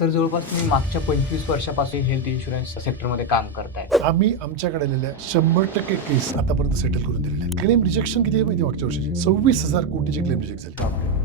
Sir जवळपास तुम्ही मागच्या 25 वर्षापासून हेल्थ इन्शुरन्स सेक्टरमध्ये काम करताय. आम्ही आमच्याकडे आलेल्या 100% केस आतापर्यंत सेटल करून दिलेले आहेत. क्लेम रिजेक्शन किती आहे माहिती आहे मागच्या वर्षाची? 26,000 कोटीचे क्लेम रिजेक्ट झाले.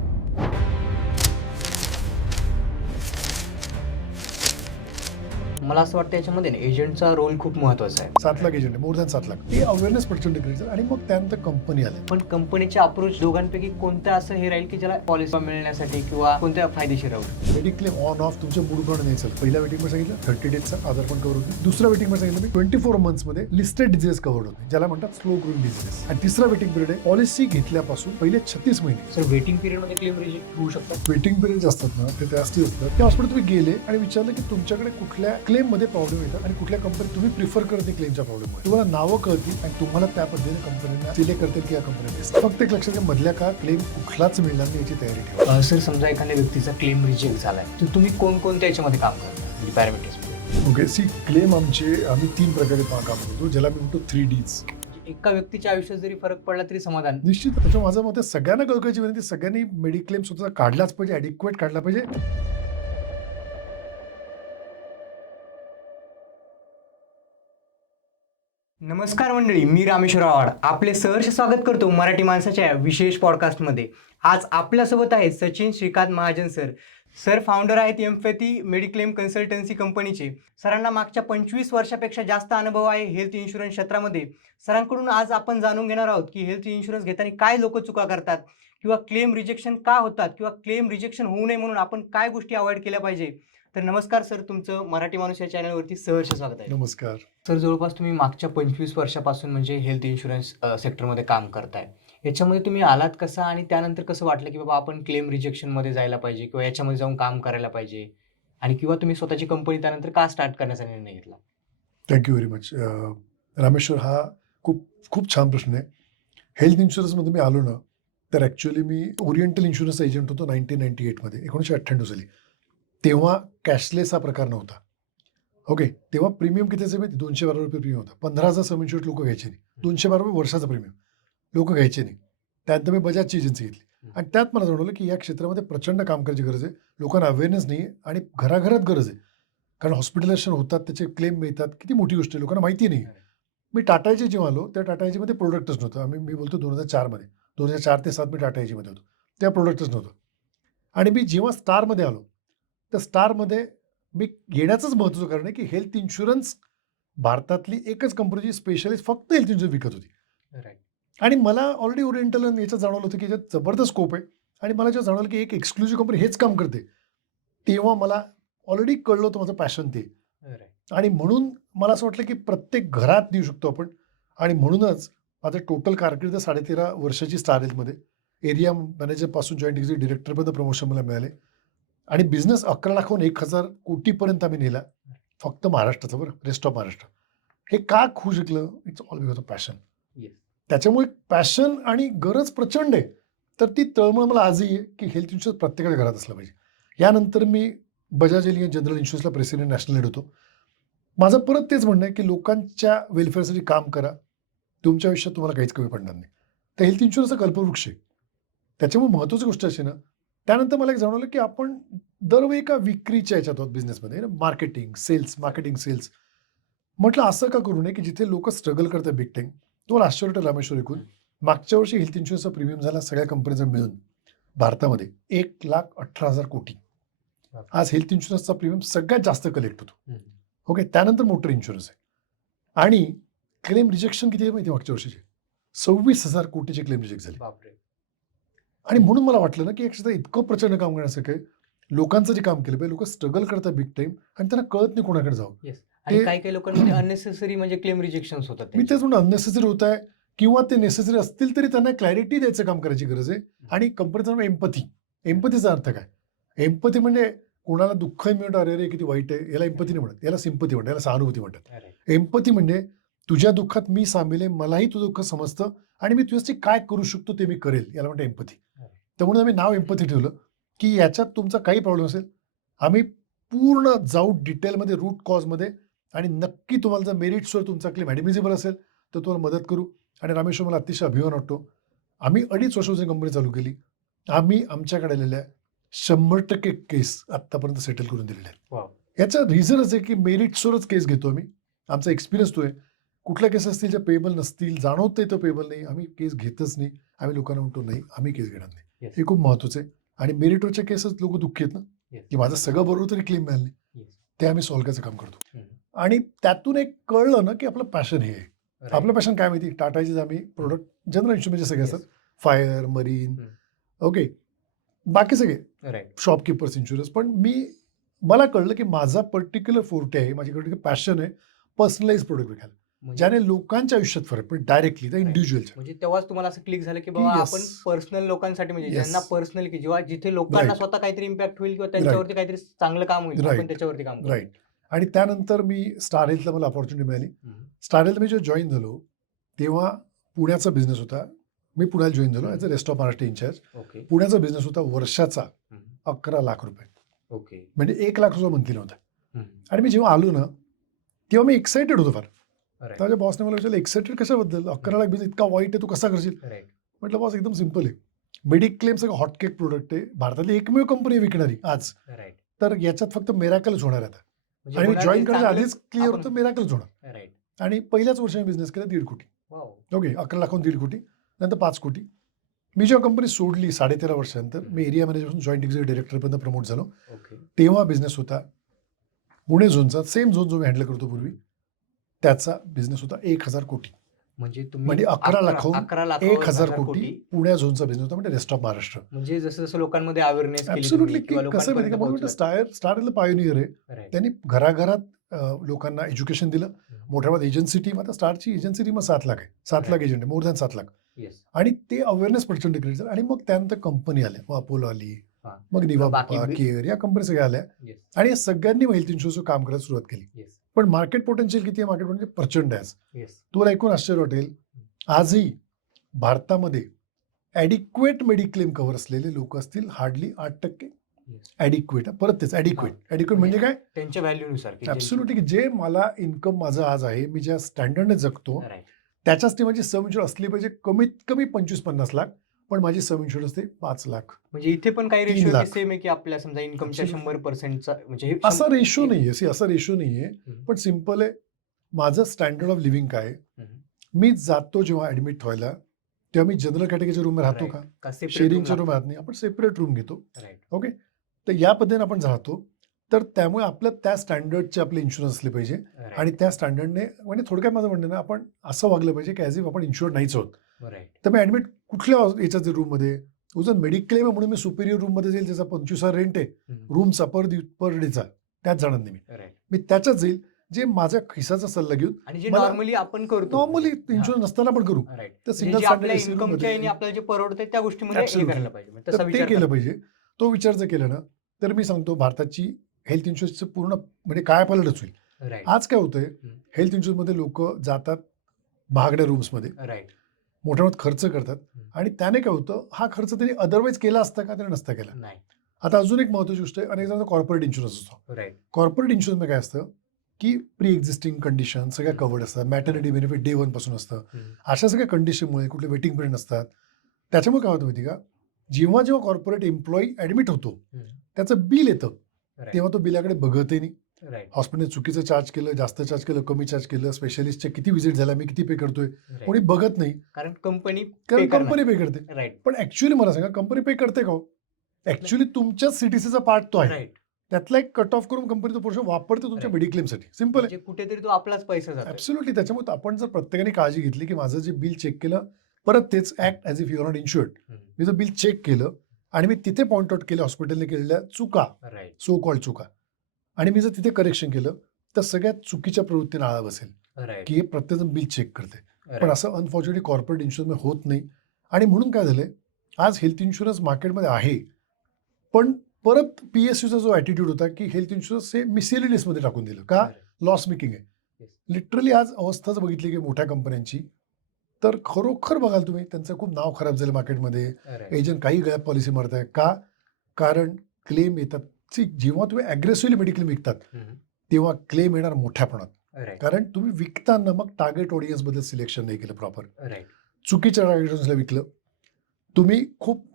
मला असं वाटतं याच्यामध्ये एजंटचा रोल खूप महत्त्वाचा आहे. 7 लाख एजंट आहे, मोर दॅन 7 लाख. हे अवेअरनेस प्रचंड क्रिएट झालं आणि मग त्यानंतर कंपनी आले. पण कंपनीचे अप्रोच दोघांपैकी कोणतं असं हे राहील की ज्याला पॉलिसी मिळण्यासाठी किंवा कोणत्या फायदेशीर राहील? मेडिक्लेम ऑन ऑफ तुमच्या मूड प्रमाणे नाही चालत. पहिल्या वेटिंग मध्ये सांगितलं 30 डेजचा आधार पण कव्हर होते. दुसऱ्या वेटिंग मध्ये सांगितलं मी 24 मंथ्स मध्ये लिस्टेड डिझीज कव्हर होते, ज्याला म्हणतात स्लो ग्रोइंग डिझीज. आणि तिसरा वेटिंग पिरियड आहे पॉलिसी घेतल्यापासून पहिले 36 महिने. सर वेटिंग पिरियडमध्ये क्लेम रिजेक्ट होऊ शकतात? वेटिंग पिरियड असतात ना ते जास्ती असतात. त्या हॉस्पिटल तुम्ही गेले आणि विचारलं की तुमच्याकडे कुठल्या क्लेम मध्ये प्रॉब्लेम येतात आणि कुठल्या कंपनी तुम्ही प्रिफर करते क्लेमच्या प्रॉब्लेममुळे. तुम्हाला नावं कळतील आणि तुम्हाला त्या पद्धतीने कंपनीला सिलेक्ट करतील की या कंपनी. फक्त एक लक्षात घ्या, मधल्या काळात क्लेम कुठलाच मिळणार नाही याची तयारी ठेवा. सर समजा एखाद्या व्यक्तीचा क्लेम रिजेक्ट झालाय तर तुम्ही कोणकोणत्या याच्यामध्ये काम करता म्हणजे पॅरामीटर्समध्ये? ओके, सी क्लेम आम्ही 3 प्रकारे काम करतो, ज्याला मी म्हणतो 3Ds. एका व्यक्तीच्या आयुष्यात जरी फरक पडला तरी समाधान. निश्चित. त्याच्या माझं मत आहे सगळ्यांना कळकायची विनंती, सगळ्यांनी मेडिक्लेम स्वतः काढलाच पाहिजे, ॲडिक्वेट काढला पाहिजे. नमस्कार मंडळी, मी रामेश्वर आव्हाड आपले सहर्ष स्वागत करतो मराठी माणसाच्या या विशेष पॉडकास्टमध्ये. आज आपल्यासोबत आहेत Sachin Shrikant Mahajan sir. Sir founder आहेत एम्पॅथी मेडिक्लेम कन्सल्टन्सी कंपनीचे. सरांना मागच्या 25 वर्षापेक्षा जास्त अनुभव आहे हेल्थ इन्शुरन्स क्षेत्रामध्ये. सरांकडून आज आपण जाणून घेणार आहोत की हेल्थ इन्शुरन्स घेताना काय लोक चुका करतात किंवा क्लेम रिजेक्शन का होतात किंवा क्लेम रिजेक्शन होऊ नये म्हणून आपण काय गोष्टी अवॉइड केल्या पाहिजे. तर नमस्कार सर, तुमचं मराठी माणूस या चॅनलवरती सहर्ष स्वागत आहे. नमस्कार सर जवळपास तुम्ही मागच्या 25 वर्षापासून म्हणजे हेल्थ इन्शुरन्स सेक्टरमध्ये काम करताय. याच्यामध्ये तुम्ही आलात कसा आणि त्यानंतर कसं वाटलं की बाबा आपण क्लेम रिजेक्शनमध्ये जायला पाहिजे किंवा याच्यामध्ये जाऊन काम करायला पाहिजे, आणि किंवा तुम्ही स्वतःची कंपनी त्यानंतर का स्टार्ट करण्याचा निर्णय घेतला? Thank you very much Rameshwar. हा खूप खूप छान प्रश्न आहे. हेल्थ इन्शुरन्समध्ये मी आलो ना, तर ॲक्च्युअली मी ओरिएंटल इन्शुरन्स एजंट होतो 1998 मध्ये, 1998 साली. तेव्हा कॅशलेस हा प्रकार नव्हता. ओके, तेव्हा प्रीमियम किती असेल माहिती? ₹212 प्रीमियम होता. 15,000 सम इन्शुर्ड लोक घ्यायचे नाही. ₹212 वर्षाचा प्रीमियम लोक घ्यायचे नाही. त्यानंतर मी बजाजची एजन्सी घेतली आणि त्यात मला जाणवलं की या क्षेत्रामध्ये प्रचंड काम करायची गरज आहे. लोकांना अवेअरनेस नाही आहे आणि घराघरात गरज आहे. कारण हॉस्पिटलायझेशन होतात, त्याचे क्लेम मिळतात, किती मोठी गोष्ट आहे, लोकांना माहिती नाही. मी टाटा एजी जेव्हा आलो त्या टाटा एजीमध्ये प्रोडक्टच नव्हतं. मी बोलतो 2004 मध्ये, 2004 ते 7 मी टाटा एजीमध्ये होतो, त्या प्रोडक्टच नव्हतं. आणि मी जेव्हा स्टारमध्ये आलो, तर स्टारमध्ये मी येण्याचंच महत्त्वाचं कारण आहे की हेल्थ इन्शुरन्स भारतातली एकच कंपनी स्पेशलिस्ट फक्त हेल्थ इन्शुरन्स विकत होती. राईट. आणि मला ऑलरेडी ओरिएंटल याच्यात जाणवलं होतं की याच्यात जबरदस्त स्कोप आहे. आणि मला जेव्हा जाणवलं की एक एक्सक्लुझिव्ह कंपनी हेच काम करते, तेव्हा मला ऑलरेडी कळलं होतं माझं पॅशन ते. आणि म्हणून मला असं वाटलं की प्रत्येक घरात देऊ शकतो आपण. आणि म्हणूनच माझं टोटल कारकीर्द 13.5 वर्षाची स्टार हेल्थमध्ये. एरिया मॅनेजरपासून जॉईंट एक्झिक्युटिव्ह डिरेक्टरपर्यंत प्रमोशन मला मिळाले. आणि बिझनेस 11 लाखाहून 1,000 कोटीपर्यंत आम्ही नेला, फक्त महाराष्ट्राचं. बरं, रेस्ट ऑफ महाराष्ट्र. हे का होऊ शकलं? It's all because of passion. त्याच्यामुळे पॅशन आणि गरज प्रचंड आहे. तर ती तळमळ मला आजही आहे की हेल्थ इन्शुरन्स प्रत्येकाच्या घरात असला पाहिजे. यानंतर मी बजाज एलियन्स जनरल इन्शुरन्सला प्रेसिडेंट नॅशनल हेड होतो. माझं परत तेच म्हणणं आहे की लोकांच्या वेलफेअरसाठी काम करा, तुमच्या आयुष्यात तुम्हाला काहीच कमी पडणार नाही. तर हेल्थ इन्शुरन्सचा कल्पवृक्ष आहे. त्याच्यामुळे महत्त्वाची गोष्ट अशी ना, त्यानंतर मला एक जाणवलं की आपण दरवेळी एका विक्रीच्या याच्यात आहोत बिझनेसमध्ये, मार्केटिंग सेल्स, मार्केटिंग सेल्स. म्हटलं असं का करू नये की जिथे लोक स्ट्रगल करतात बिग टाईम. तुम्हाला आश्चर्य वाटेल रामेश्वर ऐकून, मागच्या वर्षी हेल्थ इन्शुरन्सचा प्रीमियम झाला सगळ्या कंपनीचा मिळून भारतामध्ये 1,18,000 कोटी. आज हेल्थ इन्शुरन्सचा प्रीमियम सगळ्यात जास्त कलेक्ट होतो. ओके, त्यानंतर मोटर इन्शुरन्स आहे. आणि क्लेम रिजेक्शन किती आहे माहिती आहे मागच्या वर्षीचे? 26,000 कोटीचे क्लेम रिजेक्ट झाले. बापरे. आणि म्हणून मला वाटलं ना की एक इतकं प्रचंड काम करण्यासारखं आहे. लोकांचं जे काम केलं पाहिजे. लोक स्ट्रगल करतात बिग टाईम आणि त्यांना कळत नाही कोणाकडे जावं. आणि काही लोकांमध्ये अननेसेसरी म्हणजे क्लेम रिजेक्शन होतात. मी तेच म्हणून अननेसेसरी होत आहे, किंवा ते नेसेसरी असतील तरी त्यांना क्लॅरिटी द्यायचं काम करायची गरज आहे. आणि कंपनीचं नाव एम्पथी. एम्पथीचा अर्थ काय? एम्पथी म्हणजे कोणाला दुःख मिळतं, अरे रे किती वाईट आहे, याला एम्पथी नाही म्हणत, याला सिंपथी म्हणतात, याला सहानुभूती म्हणतात. एम्पथी म्हणजे तुझ्या दुःखात मी सामील आहे, मलाही तुझं दुःख समजतं आणि मी तुझ्यासाठी काय करू शकतो ते मी करेल, याला म्हणतात एम्पथी. त्यामुळे आम्ही नाव एम्पथी ठेवलं की याच्यात तुमचा काही प्रॉब्लेम असेल, आम्ही पूर्ण जाऊ डिटेलमध्ये, रूट कॉजमध्ये, आणि नक्की तुम्हाला जर मेरिट्सवर तुमचा क्लेम ॲडमिसिबल असेल तर तुम्हाला मदत करू. आणि रामेश्वर, मला अतिशय अभिमान वाटतो, आम्ही 2.5 वर्षापासून कंपनी चालू केली. आम्ही आमच्याकडे आलेल्या 100% केस आतापर्यंत सेटल करून दिलेले आहेत. Wow. याचा रिझनच आहे की मेरिट्सवरच केस घेतो आम्ही. आमचा एक्सपिरियन्स तो आहे. कुठल्या केस असतील ज्या पेबल नसतील, जाणवतंय तो पेबल नाही, आम्ही केस घेतच नाही. आम्ही लोकांना म्हणतो नाही, आम्ही केस घेणार नाही. Yes. हे खूप महत्त्वाचं आहे. आणि मेरिटवरच्या केसच लोक दुःखी आहेत ना, Yes. की माझं सगळं बरोबर तरी क्लेम मिळालं नाही. Yes. ते आम्ही सॉल्व्ह करायचं काम करतो. हम्म. आणि त्यातून एक कळलं ना की आपलं पॅशन हे आहे. Right. आपलं पॅशन काय माहिती, टाटाचे आम्ही प्रोडक्ट जनरल इन्शुरन्सचे सगळे असतात, Yes. फायर, मरीन, हम्म. ओके, बाकी सगळे Right. Shopkeepers insurance. पण मला कळलं की माझा पर्टिक्युलर फोर्टे आहे, माझ्याकडे पॅशन आहे पर्सनलाइज प्रोडक्ट विकायला, म्हणजे ज्याने लोकांच्या आयुष्यात फरक पण डायरेक्टली त्या इंडिव्हिज्युअलच्या. म्हणजे तेव्हाच तुम्हाला असं क्लिक झालं की बाबा Yes. आपण पर्सनल लोकांसाठी म्हणजे Yes. ज्यांना पर्सनल की जेव्हा जिथे लोकांना Right. स्वतः काहीतरी इम्पॅक्ट होईल किंवा त्यांच्यावरती काहीतरी चांगलं काम होईल आपण Right. त्याच्यावरती काम करू. राईट. आणि त्यानंतर मी स्टार हेल्थला मला अपॉर्च्युनिटी मिळाली. हम्म. स्टार हेल्थ मी जेव्हा जॉईन झालो तेव्हा पुण्याचा बिझनेस होता. मी पुण्याला जॉईन झालो as a rest of Maharashtra incharge. Okay. पुण्याचा बिझनेस होता वर्षाचा हम्म. 11 लाख रुपये, ओके. म्हणजे 1 लाख रुपये मंथली नव्हता. हम्म. आणि मी जेव्हा आलो ना तेव्हा मी एक्साइटेड होतो फार. Right. माझ्या बॉसने मला विचारलं, एक्साइटेड कशाबद्दल, 11 लाख बिझनेस इतका वाईट आहे, तू कसा करशील? Right. म्हटलं बॉस एकदम सिम्पल आहे. मेडिक्लेम सगळं हॉटकेक प्रोडक्ट आहे, भारतातली एकमेव कंपनी विकणारी आज. Right. तर याच्यात फक्त मेराकलच होणार आहे आता. म्हणजे आणि मी होणार जॉईन ते करण्याच्या चांगलं आधीच क्लिअर आपण- होतं मेराकलच होणार. Right. आणि पहिल्याच वर्षी मी बिझनेस केला 1.5 कोटी. Wow. ओके, 11 लाखाहून 1.5 कोटी, नंतर 5 कोटी. मी जेव्हा कंपनी सोडली 13.5 वर्षानंतर, मी एरिया मॅनेजरपासून जॉईंट एक्झिक्युटिव्ह डायरेक्टरपर्यंत प्रमोट झालो. ओके. तेव्हा बिझनेस होता पुणे झोनचा, सेम झोन जो मी हँडल करतो पूर्वी, त्याचा बिझनेस होता 1,000 कोटी. म्हणजे तुम्ही म्हणजे 11 लाखाहून 11 लाख 1,000 कोटी पुण्या झोनचा बिझनेस होता, म्हणजे रेस्ट ऑफ महाराष्ट्र. म्हणजे जसं जसं लोकांमध्ये अवेअरनेस केली ऍब्सोल्युटली. तुम्ही किंवा कसं माहिती का, मला वाटतं स्टार पायोनियर आहे. Right. त्यांनी घराघरात लोकांना एज्युकेशन दिलं. मोठ्या एजन्सी टीम, आता स्टारची एजन्सी टीम 7 लाख आहे, 7 लाख एजंट आहे, मोर दॅन 7 लाख. Yes. आणि ते अवेअरनेस प्रचंड क्रिएट झालं. आणि मग त्यानंतर कंपनी आल्या, मग अपोलो आली, हा. मग निवा बाकी बापा, केअर, या कंपनी सगळ्या आल्या. Yes. आणि या सगळ्यांनी हेल्थ इन्शुरन्सवर काम करायला सुरुवात केली. Yes. पण मार्केट पोटेन्शियल किती आहे, मार्केट पोटेन्शियल प्रचंड आहे आज. Yes. तुला ऐकून आश्चर्य वाटेल, आजही भारतामध्ये ॲडिक्वेट मेडिक्लेम कव्हर असलेले लोक असतील हार्डली 8%. Yes. ॲडिक्वेट, परत तेच ॲडिक्वेट म्हणजे काय, त्यांच्या व्हॅल्यूनुसार की ॲब्सोल्युटली. जे मला इन्कम माझं आज आहे, मी ज्या स्टँडर्डने जगतो, Right. त्याच्याच ती माझी सम इन्शुरन्स असली पाहिजे कमीत कमी 25-50 लाख, पण माझी सम इन्शुरन्स असते 5 लाख. म्हणजे इथे पण काही 3 रेशो लाख. सेम आहे की आपल्या समजा इन्कमच्या Absolutely. 100%चा म्हणजे हे असा रेशो नाहीये, असा रेशो नाहीये, हम्म. पण सिम्पल आहे. माझं स्टँडर्ड ऑफ लिव्हिंग काय आहे, हम्म. मी जातो जेव्हा ऍडमिट व्हायला तेव्हा मी जनरल कॅटेगरीच्या रूम राहतो Right. का, का separate शेअरिंगच्या room रूम राहत नाही, आपण सेपरेट रूम घेतो. लागतो? Right. ओके, तर या पद्धतीने आपण राहतो. तर त्यामुळे आपलं त्या स्टँडर्डचे आपले इन्शुरन्स असले पाहिजे. Right. आणि त्या स्टँडर्डने, म्हणजे थोडक्यात माझं म्हणणं ना, आपण असं वागलं पाहिजे की ॲज इफ आपण इन्शुअर्ड नाहीच आहोत. Right. तर मी ॲडमिट कुठल्या याच्यात रूममध्ये, उजन मेडिक्लेम आहे म्हणून मी सुपिरियर रूममध्ये जाईल, त्याचा 25,000 रेंट आहे हम्म. रूमचा पर डेचा, त्यात जाणार नाही मी. Right. मी त्याच्यात जाईल जे माझ्या खिसाचा सल्ला घेऊन आणि जे मला- नॉर्मली आपण करतो नॉर्मली हा. इन्शुरन्स नसताना पण करू. Right. तर म्हणजे सिंगल जे आपल्या स्टँडर्ड इन्कमच्या आणि आपल्याला जे परवडते त्या गोष्टीमध्ये हे Absolutely. करायला पाहिजे म्हणजे तर तसा ते विचार केलं करा. पाहिजे. तो विचार जर केला ना, तर मी सांगतो भारताची हेल्थ इन्शुरन्सचं पूर्ण म्हणजे काय पालटच होईल. Right. आज काय होतंय, हम्म. हेल्थ इन्शुरन्समध्ये लोक जातात महागड्या रूम्समध्ये, Right. मोठ्या मोठ्यात खर्च करतात. हम्म. आणि त्याने काय होतं, हा खर्च त्यांनी अदरवाईज केला असता का, त्याने नसता केला. नाही. आता अजून एक महत्त्वाची गोष्ट आहे, अनेक जणांचा कॉर्पोरेट इन्शुरन्स असतो. Right. कॉर्पोरेट इन्शुरन्समध्ये काय असतं की प्री एक्झिस्टिंग कंडिशन सगळ्या हम्म. कवर्ड असतात, मॅटर्निटी बेनिफिट डे 1 पासून असतं. हम्म. अशा सगळ्या कंडिशनमुळे कुठले वेटिंग पिरियड नसतात. त्याच्यामुळे काय होतं माहिती का, जेव्हा जेव्हा कॉर्पोरेट एम्प्लॉई ॲडमिट होतो हम्म. त्याचं बिल येतं, Right. तेव्हा तो बिलाकडे बघतही नाही. Right. हॉस्पिटलने चुकीचं चार्ज केलं, जास्त चार्ज केलं, कमी चार्ज केलं, स्पेशलिस्टच्या किती व्हिजिट झाल्या, मी किती पे करतोय, Right. कोणी बघत नाही, कारण कंपनी कारण कंपनी पे करते. राईट पण ऍक्च्युअली मला सांगा, कंपनी पे करते का? ऍक्च्युअली तुमच्याच सीटीसीचा पार्ट तो आहे. राईट त्यातला एक कट ऑफ करून कंपनी तो पोर्शन वापरते तुमच्या Right. मेडिक्लेमसाठी. सिम्पल आहे. म्हणजे कुठेतरी तो आपलाच पैसा जातो. ऍब्सोल्युटली. त्याच्यामुळे आपण जर प्रत्येकाने काळजी घेतली की माझं जे बिल चेक केलं, परत तेच act as if you are not insured. मी जर बिल चेक केलं आणि मी तिथे पॉईंट आउट केलं हॉस्पिटलने केलेल्या चुका, राईट. सो कॉल्ड चुका, आणि मी जर तिथे करेक्शन केलं, तर सगळ्यात चुकीच्या प्रवृत्तीने आळा बसेल राईट. की हे प्रत्येकजण बिल चेक करते. पण असं अनफॉर्च्युनेटली कॉर्पोरेट इन्शुरन्समध्ये होत नाही. आणि म्हणून काय झालंय, आज हेल्थ इन्शुरन्स मार्केटमध्ये आहे, पण परत PSUचा जो ॲटिट्यूड होता की हेल्थ इन्शुरन्स हे मिसलेनियसमध्ये टाकून दिलं का, लॉस मेकिंग आहे. Yes. लिटरली आज अवस्थाच बघितली की मोठ्या कंपन्यांची, तर खरोखर बघाल तुम्ही त्यांचं खूप नाव खराब झालं मार्केटमध्ये. एजंट काही गळ्यात पॉलिसी मारताय का, कारण क्लेम येतात. जेव्हा तुम्ही ॲग्रेसिव्हली मेडिक्लेम विकतात तेव्हा क्लेम येणार मोठ्या प्रमाणात, कारण तुम्ही विकताना मग टार्गेट ऑडियन्सबद्दल सिलेक्शन नाही केलं प्रॉपर, राईट. चुकीच्या टार्गेट ऑडियन्सला विकलं तुम्ही. खूप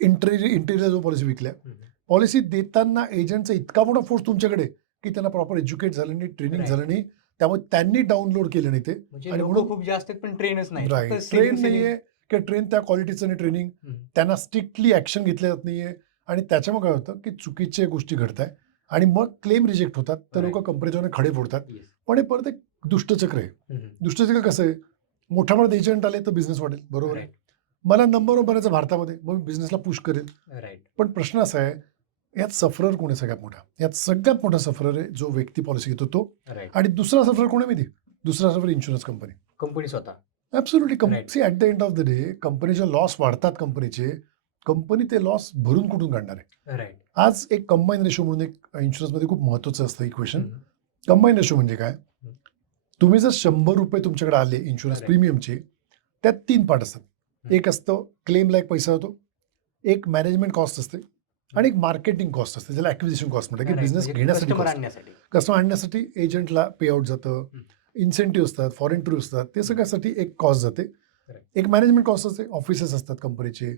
इंटेरियर जो पॉलिसी विकल्या पॉलिसी देताना एजंटचा इतका मोठा फोर्स तुमच्याकडे की त्यांना प्रॉपर एज्युकेट झालं नाही, ट्रेनिंग Right. झालं नाही, त्यामुळे त्यांनी डाउनलोड केलं नाही ते. म्हणजे आणि लोक म्हणून- खूप जास्त आहेत पण ट्रेनच नाही. राईट, फक्त ट्रेन selling- नाहीये किंवा ट्रेन त्या क्वालिटीचं नाही ट्रेनिंग, हम्म. त्यांना स्ट्रिक्टली ऍक्शन घेतल्या जात नाहीये आणि त्याच्यामुळे काय होतं की चुकीच्या गोष्टी घडत आहे आणि मग क्लेम रिजेक्ट होतात, तर Right. लोक कंपनीच्या खडे फोडतात. Yes. पण हे परत एक दुष्टचक्र आहे. हम्म. दुष्टचक्र कसं आहे, मोठ्या मोठ्या एजंट आले तर बिझनेस वाढेल, बरोबर आहे. Right. मला नंबर वन बनायचं भारतामध्ये, मग बिझनेसला पुश करेल. Right. पण प्रश्न असा आहे, यात सफरर कोण आहे सगळ्यात मोठा? यात सगळ्यात मोठा सफरर आहे जो व्यक्ती पॉलिसी घेतो तो. Right. आणि दुसरा सफरर कोण आहे माहिती? दुसरा सफरर इन्शुरन्स कंपनी. कंपनी स्वतः. Absolutely. Right. See at the end of the day कंपनीचे लॉस वाढतात कंपनीचे, कंपनी ते लॉस भरून कुठून काढणार आहे? राईट. आज एक कंबाईन रेशो म्हणून एक इन्शुरन्समध्ये खूप महत्त्वाचं असतं इक्वेशन. हम्म. कंबाईन रेशो म्हणजे काय? तुम्ही जर ₹100 तुमच्याकडे आले इन्शुरन्स Correct. प्रीमियमचे, त्यात 3 पार्ट असतात. हम्म. एक असतं क्लेम लाईक पैसा होतो, एक मॅनेजमेंट कॉस्ट असते आणि एक मार्केटिंग कॉस्ट असते, ज्याला ॲक्विजिशन कॉस्ट म्हणतात, की Right. बिझनेस म्हणजे घेण्यासाठी customer cost. आणण्यासाठी. कस्टमर आणण्यासाठी एजंटला पे आउट जातं, इन्सेंटिव्ह असतात, फॉरेन टूर असतात, ते सगळ्यासाठी एक कॉस्ट जाते. Correct. एक मॅनेजमेंट कॉस्ट असते, ऑफिसेस असतात कंपनीचे,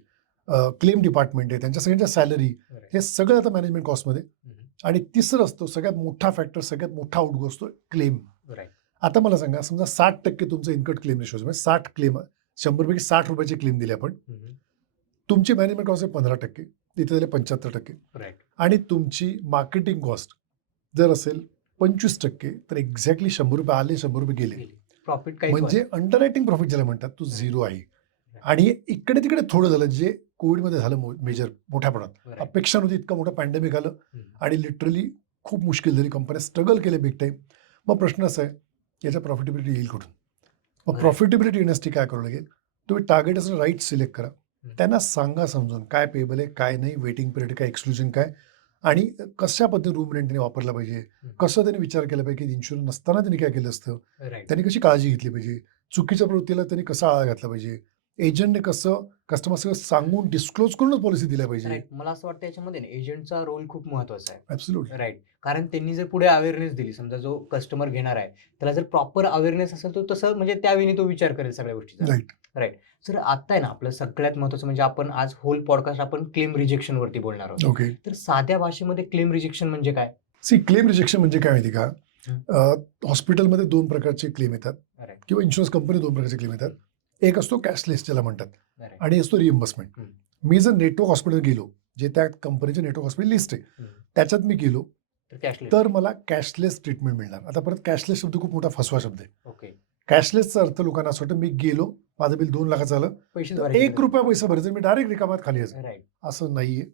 क्लेम डिपार्टमेंट आहे, त्यांच्या सगळ्यांच्या सॅलरी, Right. हे सगळं आता मॅनेजमेंट कॉस्टमध्ये. हम्म. आणि तिसरं असतो सगळ्यात मोठा फॅक्टर, सगळ्यात मोठा आउटगो असतो क्लेम. Right. आता मला सांगा, समजा 60% तुमचं इनकट क्लेम रेशो, म्हणजे 60 क्लेम, ₹100 ₹60 क्लेम दिले आपण, हम्म. तुमची मॅनेजमेंट कॉस्ट आहे 15%, इथे झाले 75%. Right. आणि तुमची मार्केटिंग कॉस्ट जर असेल 25%, तर एक्झॅक्टली ₹100 आले, ₹100 गेले. प्रॉफिट काही म्हणजे अंडर रायटिंग प्रॉफिट ज्याला म्हणतात तो झिरो आहे. आणि हे इकडे तिकडे थोडं झालं, जे कोविडमध्ये झालं मेजर मोठ्या प्रमाणात. अपेक्षा नव्हती, इतकं मोठं पॅन्डेमिक आलं आणि लिटरली खूप मुश्किल झाली, कंपन्या स्ट्रगल केले बिग टाईम. मग प्रश्न असा आहे, याच्या प्रॉफिटेबिलिटी येईल कुठून? मग Right. प्रॉफिटेबिलिटी येण्यासाठी काय करावं लागेल? तुम्ही टार्गेट असं राईट सिलेक्ट करा, त्यांना सांगा समजून काय पेबल आहे, काय नाही, वेटिंग पिरियड काय, एक्सक्लुजन काय, आणि कशा पद्धतीने रूम रेंटने वापरला पाहिजे, कसं त्यांनी विचार केला पाहिजे की इन्शुरन्स नसताना त्यांनी काय केलं असतं, राईट. त्यांनी कशी काळजी घेतली पाहिजे, चुकीच्या प्रवृत्तीला त्यांनी कसा आळा घातला पाहिजे, एजंटने कसं कस्टमर सगळं सांगून डिस्क्लोज करूनच पॉलिसी दिल्या पाहिजे. राईट. मला असं वाटतं याच्यामध्ये एजंटचा रोल खूप महत्वाचा आहे. ॲब्सोल्युटली. राईट. कारण त्यांनी जर पुढे अवेअरनेस दिली, समजा जो कस्टमर घेणार आहे त्याला जर प्रॉपर अवेअरनेस असेल तर तसं म्हणजे त्यावेळी तो विचार करेल सगळ्या गोष्टीचा. राईट. सर आता आहे ना आपलं सगळ्यात महत्वाचं म्हणजे आपण आज होल पॉडकास्ट आपण क्लेम रिजेक्शन वरती बोलणार आहोत. ओके. तर साध्या भाषेमध्ये क्लेम रिजेक्शन म्हणजे काय? सी क्लेम रिजेक्शन म्हणजे काय माहिती का, हॉस्पिटलमध्ये 2 प्रकारचे क्लेम येतात राईट. किंवा इन्शुरन्स कंपनी 2 प्रकारचे क्लेम येतात. एक असतो कॅशलेस ज्याला म्हणतात राईट. आणि असतो रिइम्बर्समेंट. हम्म. मी जर नेटवर्क हॉस्पिटल गेलो, जे त्या कंपनीचे नेटवर्क हॉस्पिटल लिस्ट आहे हम्म. त्याच्यात मी गेलो तर कॅशलेस. तर मला कॅशलेस ट्रीटमेंट मिळणार. आता परत कॅशलेस शब्द खूप मोठा फसवा शब्द आहे. ओके. कॅशलेसचा अर्थ लोकांना असं वाटतं मी गेलो, माझं बिल 2 लाखाचं आलं, पैसे तर ₹1 पैसा भरायचं, मी डायरेक्ट रिकामात खाली यायचं. राईट. असं नाहीये.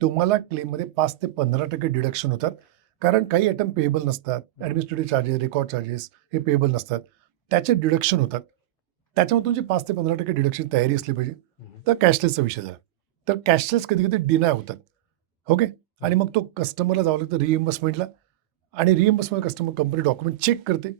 तुम्हाला क्लेममध्ये 5 ते 15% डिडक्शन होतात, कारण काही आयटम पेएबल नसतात, ॲडमिनिस्ट्रेटिव्ह चार्जेस, रेकॉर्ड चार्जेस हे पेएबल नसतात, त्याचे डिडक्शन होतात. त्याच्यामुळे तुमची 5 ते 15% डिडक्शन तयारी असली पाहिजे. तर कॅशलेसचा विषय झाला. तर कॅशलेस कधी कधी डिनाय होतात. ओके. आणि मग तो कस्टमरला जावं लागतं रिइम्बर्समेंटला, आणि reimbursement customer company document check करते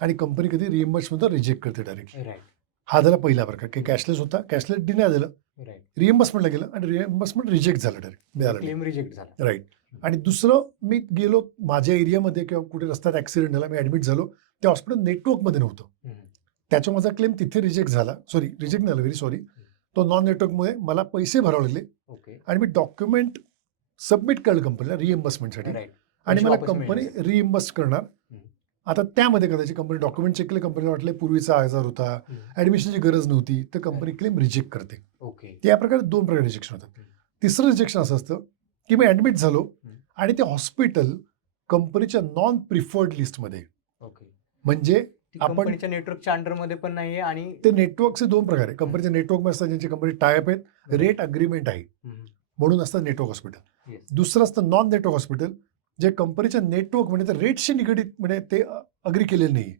आणि कंपनी कधी रिइम्बर्समेंट रिजेक्ट करते डायरेक्टली. राईट. हा झाला पहिला प्रकार, की कॅशलेस होता, कॅशलेस डिनाय झालं, राईट. रिइम्बर्समेंटला गेलं आणि रिइम्बर्समेंट रिजेक्ट झालं डायरेक्ट, मिळालं नाही. क्लेम रिजेक्ट झाला. राईट. आणि दुसरं, मी गेलो माझ्या एरियामध्ये किंवा कुठे रस्त्यात ॲक्सिडेंट झाला, मी ॲडमिट झालो, त्या हॉस्पिटल नेटवर्कमध्ये नव्हतं, हम्म. त्याच्या माझा क्लेम तिथे रिजेक्ट झाला, रिजेक्ट नाही झाला, व्हेरी सॉरी, तो नॉन नेटवर्कमुळे मला पैसे भरावे लागले ओके. आणि मी डॉक्युमेंट सबमिट केलं कंपनीला रिइम्बर्समेंटसाठी राईट. आणि पैसे मला वापस कंपनी मिळाले. रिइम्बर्स करणार. हम्म. आता त्यामध्ये कदाचित कंपनी डॉक्युमेंट चेक केले, कंपनीला वाटले पूर्वीचा आजार होता, ॲडमिशनची गरज नव्हती, तर कंपनी क्लेम रिजेक्ट करते. ओके. त्या प्रकारे 2 प्रकारे रिजेक्शन होतात. तिसरं रिजेक्शन असं असतं की मी ॲडमिट झालो आणि ते हॉस्पिटल कंपनीच्या नॉन प्रिफर्ड लिस्टमध्ये, ओके. म्हणजे ती आपण कंपनीच्या नेटवर्कच्या अंडरमध्ये पण नाहीये आणि ते नेटवर्कचे 2 प्रकार आहे. कंपनीचे नेटवर्कमध्ये असतात ज्यांची कंपनी टायअप आहेत, रेट अग्रीमेंट आहे हम्म. म्हणून असतं नेटवर्क हॉस्पिटल. Yes. दुसरं असतं नॉन नेटवर्क हॉस्पिटल, जे कंपनीच्या नेटवर्क म्हणजे रेटशी निगडीत म्हणजे ते अग्री केलेले नाही,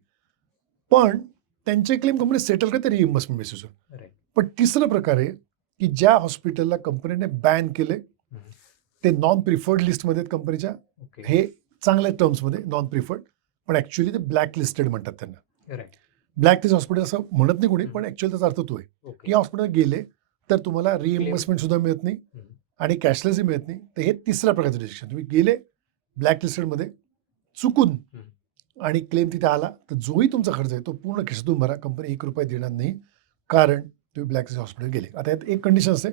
पण त्यांचे क्लेम कंपनी सेटल करते रिइम्बर्समेंट बेसिसवर. Right. पण तिसरं प्रकार आहे की ज्या हॉस्पिटलला कंपनीने बॅन केले, हम्म. ते नॉन प्रिफर्ड लिस्टमध्ये आहेत कंपनीच्या, ओके. हे चांगल्या टर्म्समध्ये नॉन प्रिफर्ड, पण ॲक्च्युली ते ब्लॅक लिस्टेड म्हणतात त्यांना. राईट. ब्लॅक लिस्ट हॉस्पिटल असं म्हणत नाही कोणी, पण ॲक्च्युअली त्याचा अर्थ तो आहे की ओके. या हॉस्पिटल गेले तर तुम्हाला रिइम्बर्समेंट सुद्धा मिळत नाही हम्म. आणि कॅशलेसही मिळत नाही. तर हे तिसऱ्या प्रकारचं रिजेक्शन. तुम्ही गेले ब्लॅक लिस्टेडमध्ये चुकून आणि क्लेम तिथे आला, तर जोही तुमचा खर्च आहे तो पूर्ण खिशातून भरा, कंपनी ₹1 देणार नाही, कारण तुम्ही ब्लॅक लिस्ट हॉस्पिटल गेले. आता यात एक कंडिशन असते,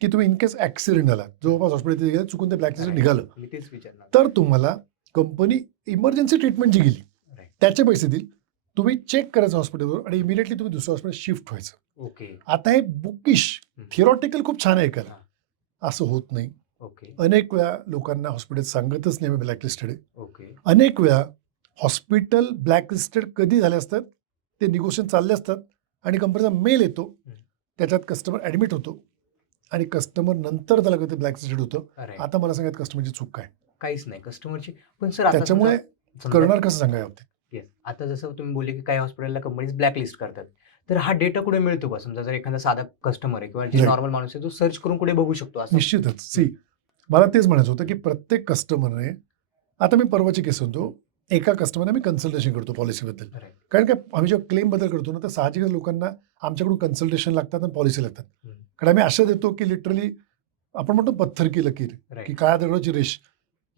की तुम्ही इन केस ॲक्सिडेंट झाला, जवळपास हॉस्पिटल गेलं, चुकून ते ब्लॅकलिस्ट निघालं, मी तेच विचारणार. तर तुम्हाला कंपनी इमर्जन्सी ट्रीटमेंट जी गेली Right. त्याचे पैसे देईल. तुम्ही चेक करायचं हॉस्पिटलवर आणि इमिडिएटली तुम्ही दुसऱ्या हॉस्पिटल शिफ्ट व्हायचं. ओके. आता हे बुकिश थिअरॉटिकल खूप छान आहे ऐकायला, हा. असं होत नाही. ओके. अनेक वेळा लोकांना हॉस्पिटल सांगतच नाही मी ब्लॅकलिस्टेड आहे. ओके. अनेक वेळा हॉस्पिटल ब्लॅकलिस्टेड कधी झाले असतात, ते निगोशिएशन चालले असतात आणि कंपनीचा मेल येतो, त्याच्यात कस्टमर ॲडमिट होतो आणि कस्टमर नंतर त्याला कधी ब्लॅकलिस्टेड होतं. अरे, आता मला सांगत कस्टमरची चूक काय, काहीच नाही कस्टमरची. पण सर त्याच्यामुळे करणार कसं सांगा याबाबतीत. येस, आता जसं तुम्ही बोलले की काही हॉस्पिटलला कंपनीज ब्लॅकलिस्ट करतात, तर हा डेटा कुठे मिळतो का? समजा जर एखादा साधा कस्टमर आहे किंवा जे Right. नॉर्मल माणूस आहे तो सर्च करून कुठे बघू शकतो असं? निश्चितच. सी, मला तेच म्हणायचं होतं की प्रत्येक कस्टमरने, आता मी परवाची केस म्हणतो, एका कस्टमरने मी कन्सल्टेशन करतो पॉलिसीबद्दल. Right. कारण काय आम्ही जेव्हा क्लेम बद्दल करतो ना, तर साहजिकच लोकांना आमच्याकडून कन्सल्टेशन लागतात आणि पॉलिसी लागतात. कारण आम्ही असं देतो की लिटरली आपण म्हणतो पत्थर की लकीर, की Right. काळ्या दगडाची रेष,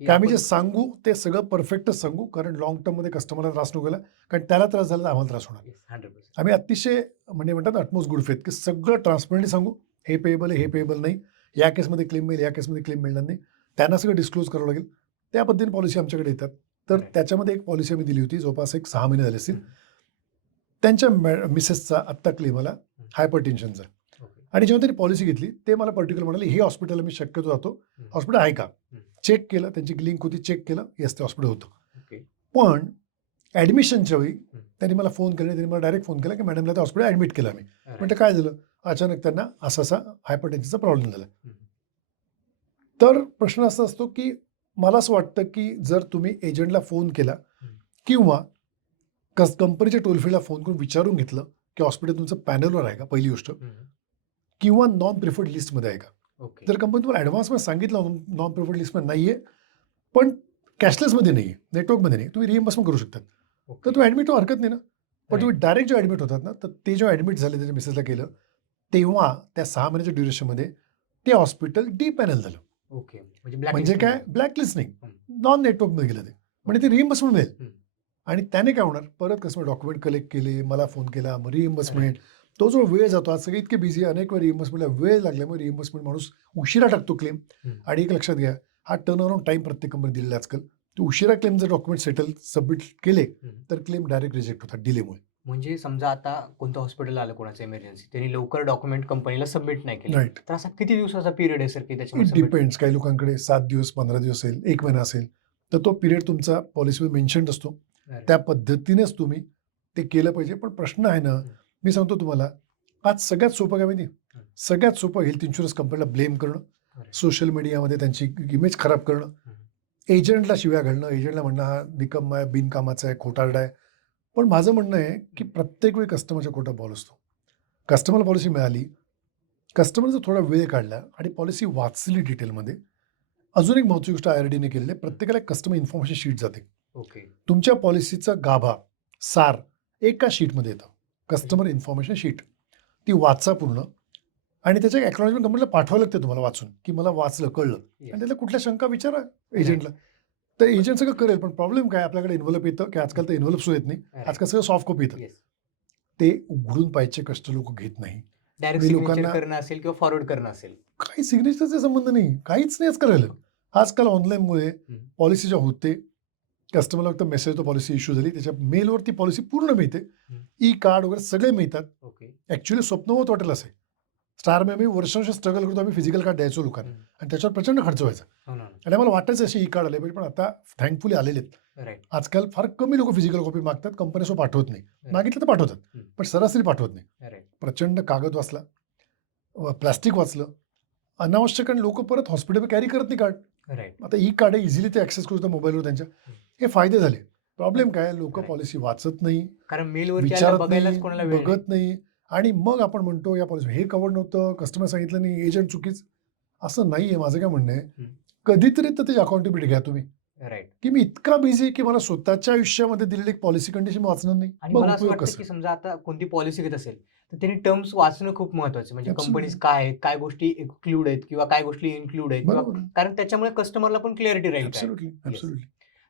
की की आम्ही जे आपण- सांगू ते सगळं परफेक्टच सांगू, कारण लॉंग टर्ममध्ये कस्टमरला त्रास नको व्हायला, कारण त्याला त्रास झाला तर आम्हाला त्रास होणार. Yes, 100%. आम्ही अतिशय म्हणजे म्हणतात अटमोस्ट गुड फेथ की सगळं ट्रान्सपरंटली सांगू, हे पेएबल आहे, हे पेएबल नाही, या केसमध्ये क्लेम मिळेल, या केसमध्ये क्लेम मिळणार नाही, त्यांना सगळं डिस्क्लोज करावं लागेल. त्या पद्धतीने पॉलिसी आमच्याकडे येतात. तर Right. त्याच्यामध्ये एक पॉलिसी आम्ही दिली होती, जवळपास 6 महिने झाले असतील. हम्म. त्यांच्या मिसेसचा आत्ता क्लेम आला हायपर टेन्शनचा, Okay. आणि जेव्हा त्यांनी पॉलिसी घेतली ते मला पर्टिक्युलर म्हणाले, हे हॉस्पिटलला मी शक्यतो जातो, हॉस्पिटल आहे का, चेक केलं, त्यांची लिंक होती, चेक केलं, येस ते हॉस्पिटल होतं. Okay. पण ॲडमिशनच्या वेळी त्यांनी मला फोन केला, त्यांनी मला डायरेक्ट फोन केला की मॅडमला त्या हॉस्पिटल ॲडमिट केलं आम्ही. Right. म्हणजे काय झालं, अचानक त्यांना असा हायपर टेन्शनचा प्रॉब्लेम झाला. हम्म. तर प्रश्न असा असतो की मला असं वाटतं की जर तुम्ही एजंटला फोन केला किंवा कंपनीच्या टोल फ्रीला फोन करून विचारून घेतलं की हॉस्पिटल तुमचं पॅनलवर आहे का, पहिली गोष्ट, किंवा नॉन प्रिफर्ड लिस्टमध्ये आहे का. ओके. जर कंपनी तुम्हाला ॲडव्हान्समध्ये सांगितलं नॉन प्रिफर्ड लिस्टमध्ये नाही आहे, पण कॅशलेसमध्ये नाही आहे, नेटवर्कमध्ये नाही, तुम्ही रिइम्बर्समेंट करू शकतात, तर तुम्ही ॲडमिट हो, हरकत नाही ना. पण तुम्ही डायरेक्ट जेव्हा ॲडमिट होतात ना, तर ते जेव्हा ॲडमिट झाले त्याच्या मिसेसला केलं, तेव्हा त्या 6 महिन्याच्या ड्युरेशनमध्ये ते हॉस्पिटल डी पॅनल झालं. ओके. म्हणजे काय, ब्लॅकलिस्ट नाही, नॉन नेटवर्कमध्ये गेलं ते, म्हणजे ते रिइम्बर्समेंट मिळेल. आणि त्याने काय होणार, परत कस्टमर डॉक्युमेंट कलेक्ट केले, मला फोन केला, मग रिइम्बर्समेंट, तो जो वेळ जातो, आज सगळे इतके बिझी, अनेक वेळ रिइम्बर्समेंटला वेळ लागल्यामुळे रिइम्बर्समेंट माणूस उशिरा टाकतो क्लेम. आणि एक लक्षात घ्या, हा टर्न अराउंड टाईम प्रत्येक कंपनी दिलेला आजकाल. तो उशिरा क्लेम जर डॉक्युमेंट सेटल सबमिट केले तर क्लेम डायरेक्ट रिजेक्ट होतात डिलेमुळे. म्हणजे समजा आता कोणतं हॉस्पिटल आलं कोणाचं इमर्जन्सी, त्यांनी लवकर डॉक्युमेंट कंपनीला सबमिट नाही केले, राईट, तर असा किती दिवसाचा पिरियड आहे सर की इट त्याच्यामध्ये डिपेंड्स. काही लोकांकडे 7 दिवस, 15 दिवस असेल, 1 महिना असेल, तर तो पिरियड तुमचा पॉलिसीमध्ये मेन्शन्ड असतो, त्या पद्धतीनेच तुम्ही ते केलं पाहिजे. पण प्रश्न आहे ना, मी सांगतो तुम्हाला, आज सगळ्यात सोपं काय माहिती, सगळ्यात सोपं हेल्थ इन्शुरन्स कंपनीला ब्लेम करणं, सोशल मीडियामध्ये त्यांची इमेज खराब करणं, एजंटला शिव्या घालणं, एजंटला म्हणणं हा निकम्मा आहे, बिनकामाचा आहे, खोटारडा आहे. पण माझं म्हणणं आहे की प्रत्येक वेळी कस्टमरचा खोटा बॉल असतो. कस्टमरला पॉलिसी मिळाली, कस्टमरचा थोडा वेळ काढला आणि पॉलिसी वाचली डिटेलमध्ये. अजून एक महत्त्वाची गोष्ट IRDने केलेली आहे, प्रत्येकाला कस्टमर इन्फॉर्मेशन शीट जाते. ओके. तुमच्या पॉलिसीचा गाभा, सार एका शीटमध्ये येतं, कस्टमर इन्फॉर्मेशन शीट. ती वाचा पूर्ण, आणि त्याच्या ॲक्नॉलेजमेंट कंपनीला पाठवावं लागतं तुम्हाला वाचून, की मला वाचलं, कळलं, आणि त्याला कुठल्या शंका विचारा एजंटला, तर एजंट सगळं करेल. पण प्रॉब्लेम काय, आपल्याकडे इन्व्हलप येतं की आजकाल तर इन्व्हलप सुद्धा येत नाही, आजकाल सगळं सॉफ्ट कॉपी येतं, ते उघडून पाहिजे कष्ट लोक घेत नाही. डायरेक्ट सिग्नेचर करणं असेल किंवा फॉरवर्ड करणं असेल, काही सिग्नेचरचा संबंध नाही, काहीच नाही आजकाल राहिलं. आजकाल ऑनलाईनमुळे पॉलिसी ज्या होते, कस्टमरला फक्त मेसेज तो पॉलिसी इश्यू झाली, त्याच्या मेलवरती पॉलिसी पूर्ण मिळते, ई कार्ड वगैरे सगळे मिळतात. ओके. ॲक्च्युली स्वप्न होत वाटेल असे. स्टारमध्ये आम्ही वर्षानुवर्ष स्ट्रगल करतो, आम्ही फिजिकल कार्ड द्यायचो लोकांना आणि त्याच्यावर प्रचंड खर्च व्हायचा, आणि आम्हाला वाटायचं असे ई कार्ड आले पाहिजे, पण आता थँकफुली आलेले आहेत. राईट. आजकाल फार कमी लोक फिजिकल कॉपी मागतात, कंपनीसो पाठवत नाही, मागितलं तर पाठवतात, पण सरासरी पाठवत नाही. राईट. प्रचंड कागद वाचला, प्लास्टिक वाचलं, अनावश्यक, आणि लोक परत हॉस्पिटल कॅरी करत नाही कार्ड. राईट. आता ई कार्ड इझिली ते ॲक्सेस करू शकतात मोबाईलवर त्यांच्या, हे फायदे झाले. प्रॉब्लेम काय, लोक पॉलिसी वाचत नाही, कारण मेलवर विचारत बघायलाच कोणाला नाही, वेळ बघत नाही, आणि मग आपण म्हणतो या पॉलिसी हे कव्हर नव्हतं, कस्टमर सांगितलं नाही, एजंट चुकीच. असं नाही आहे. माझं काय म्हणणं आहे, कधीतरी तर त्याची अकाउंटेबिलिटी घ्या तुम्ही, राईट. की मी इतका बिझी की मला स्वतःच्या आयुष्यामध्ये दिलेली एक पॉलिसी कंडिशन वाचणार नाही, आणि मग मला असं उपयोग वाटतं कसं. की समजा आता कोणती पॉलिसी घेत असेल तर त्यांनी टर्म्स वाचणं खूप महत्वाचं, म्हणजे Absolutely. कंपनीज काय आहेत, काय गोष्टी एक्सक्लूड आहेत किंवा काय गोष्टी इन्क्लूड आहेत, किंवा बरोबर. कारण त्याच्यामुळे कस्टमरला पण क्लिअरिटी राहील. Absolutely, absolutely.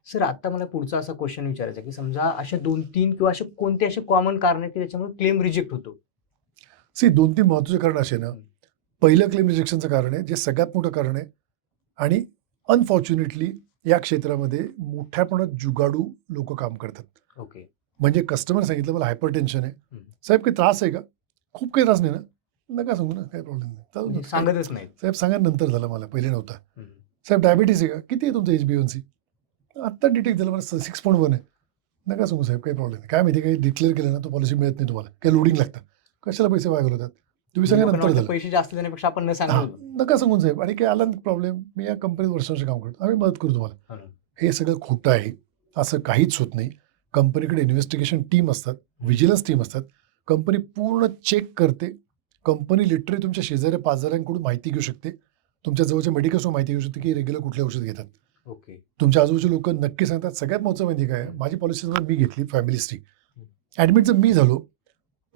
सर आता मला पुढचा असा क्वेश्चन विचारायचा आहे की समजा अशा 2-3 किंवा असे कोणते असे कॉमन कारण आहेत की त्याच्यामुळे क्लेम रिजेक्ट होतो. सी 2-3 महत्त्वाचे कारण असे ना, पहिलं क्लेम रिजेक्शनचं कारण आहे, जे सगळ्यात मोठं कारण आहे. आणि अनफॉर्च्युनेटली या क्षेत्रामध्ये मोठ्या प्रमाणात जुगाडू लोक काम करतात. ओके. म्हणजे कस्टमर सांगितलं मला हायपर टेन्शन आहे, हम्म. साहेब काही त्रास आहे का? खूप काही त्रास नाही ना, नका सांगू ना, काही प्रॉब्लेम नाही, चालू म्हणजे दे. सांगतच नाही. साहेब सांगा, नंतर झालं, मला पहिले नव्हता. साहेब डायबिटीस आहे का? किती आहे तुमचं HbA1c? आत्ता डिटेक्ट झालं, मला 6.1 आहे. नका सांगू साहेब, काही प्रॉब्लेम नाही. काय माहिती, काही डिक्लेअर केलं ना तो पॉलिसी मिळत नाही तुम्हाला, काही लोडिंग लागतं. कशाला पैसे वाया घालवतात? तुम्ही सांगा लोकांना नंतर वाटतं झालं. पैसे जास्त देण्यापेक्षा आपण न सांगू. नका सांगून साहेब, आणि काही आला प्रॉब्लेम, मी या कंपनीत वर्षांचं काम करतो, आम्ही मदत करू तुम्हाला. हम्म. हे सगळं खोटं आहे, असं काहीच होत नाही. कंपनीकडे इन्व्हेस्टिगेशन टीम असतात, व्हिजिलन्स टीम असतात, कंपनी पूर्ण चेक करते. कंपनी लिटरली तुमच्या शेजाऱ्या पाजाऱ्यांकडून माहिती घेऊ शकते, तुमच्या जवळच्या मेडिकल्सवर माहिती घेऊ शकते की रेग्युलर कुठले औषध घेतात. ओके. तुमच्या तुमच्या आजूबाजूचे लोक नक्की सांगतात. सगळ्यात महत्त्वाचं माहिती काय आहे, माझी पॉलिसी मी घेतली फॅमिली हिस्ट्री, ॲडमिट जर मी झालो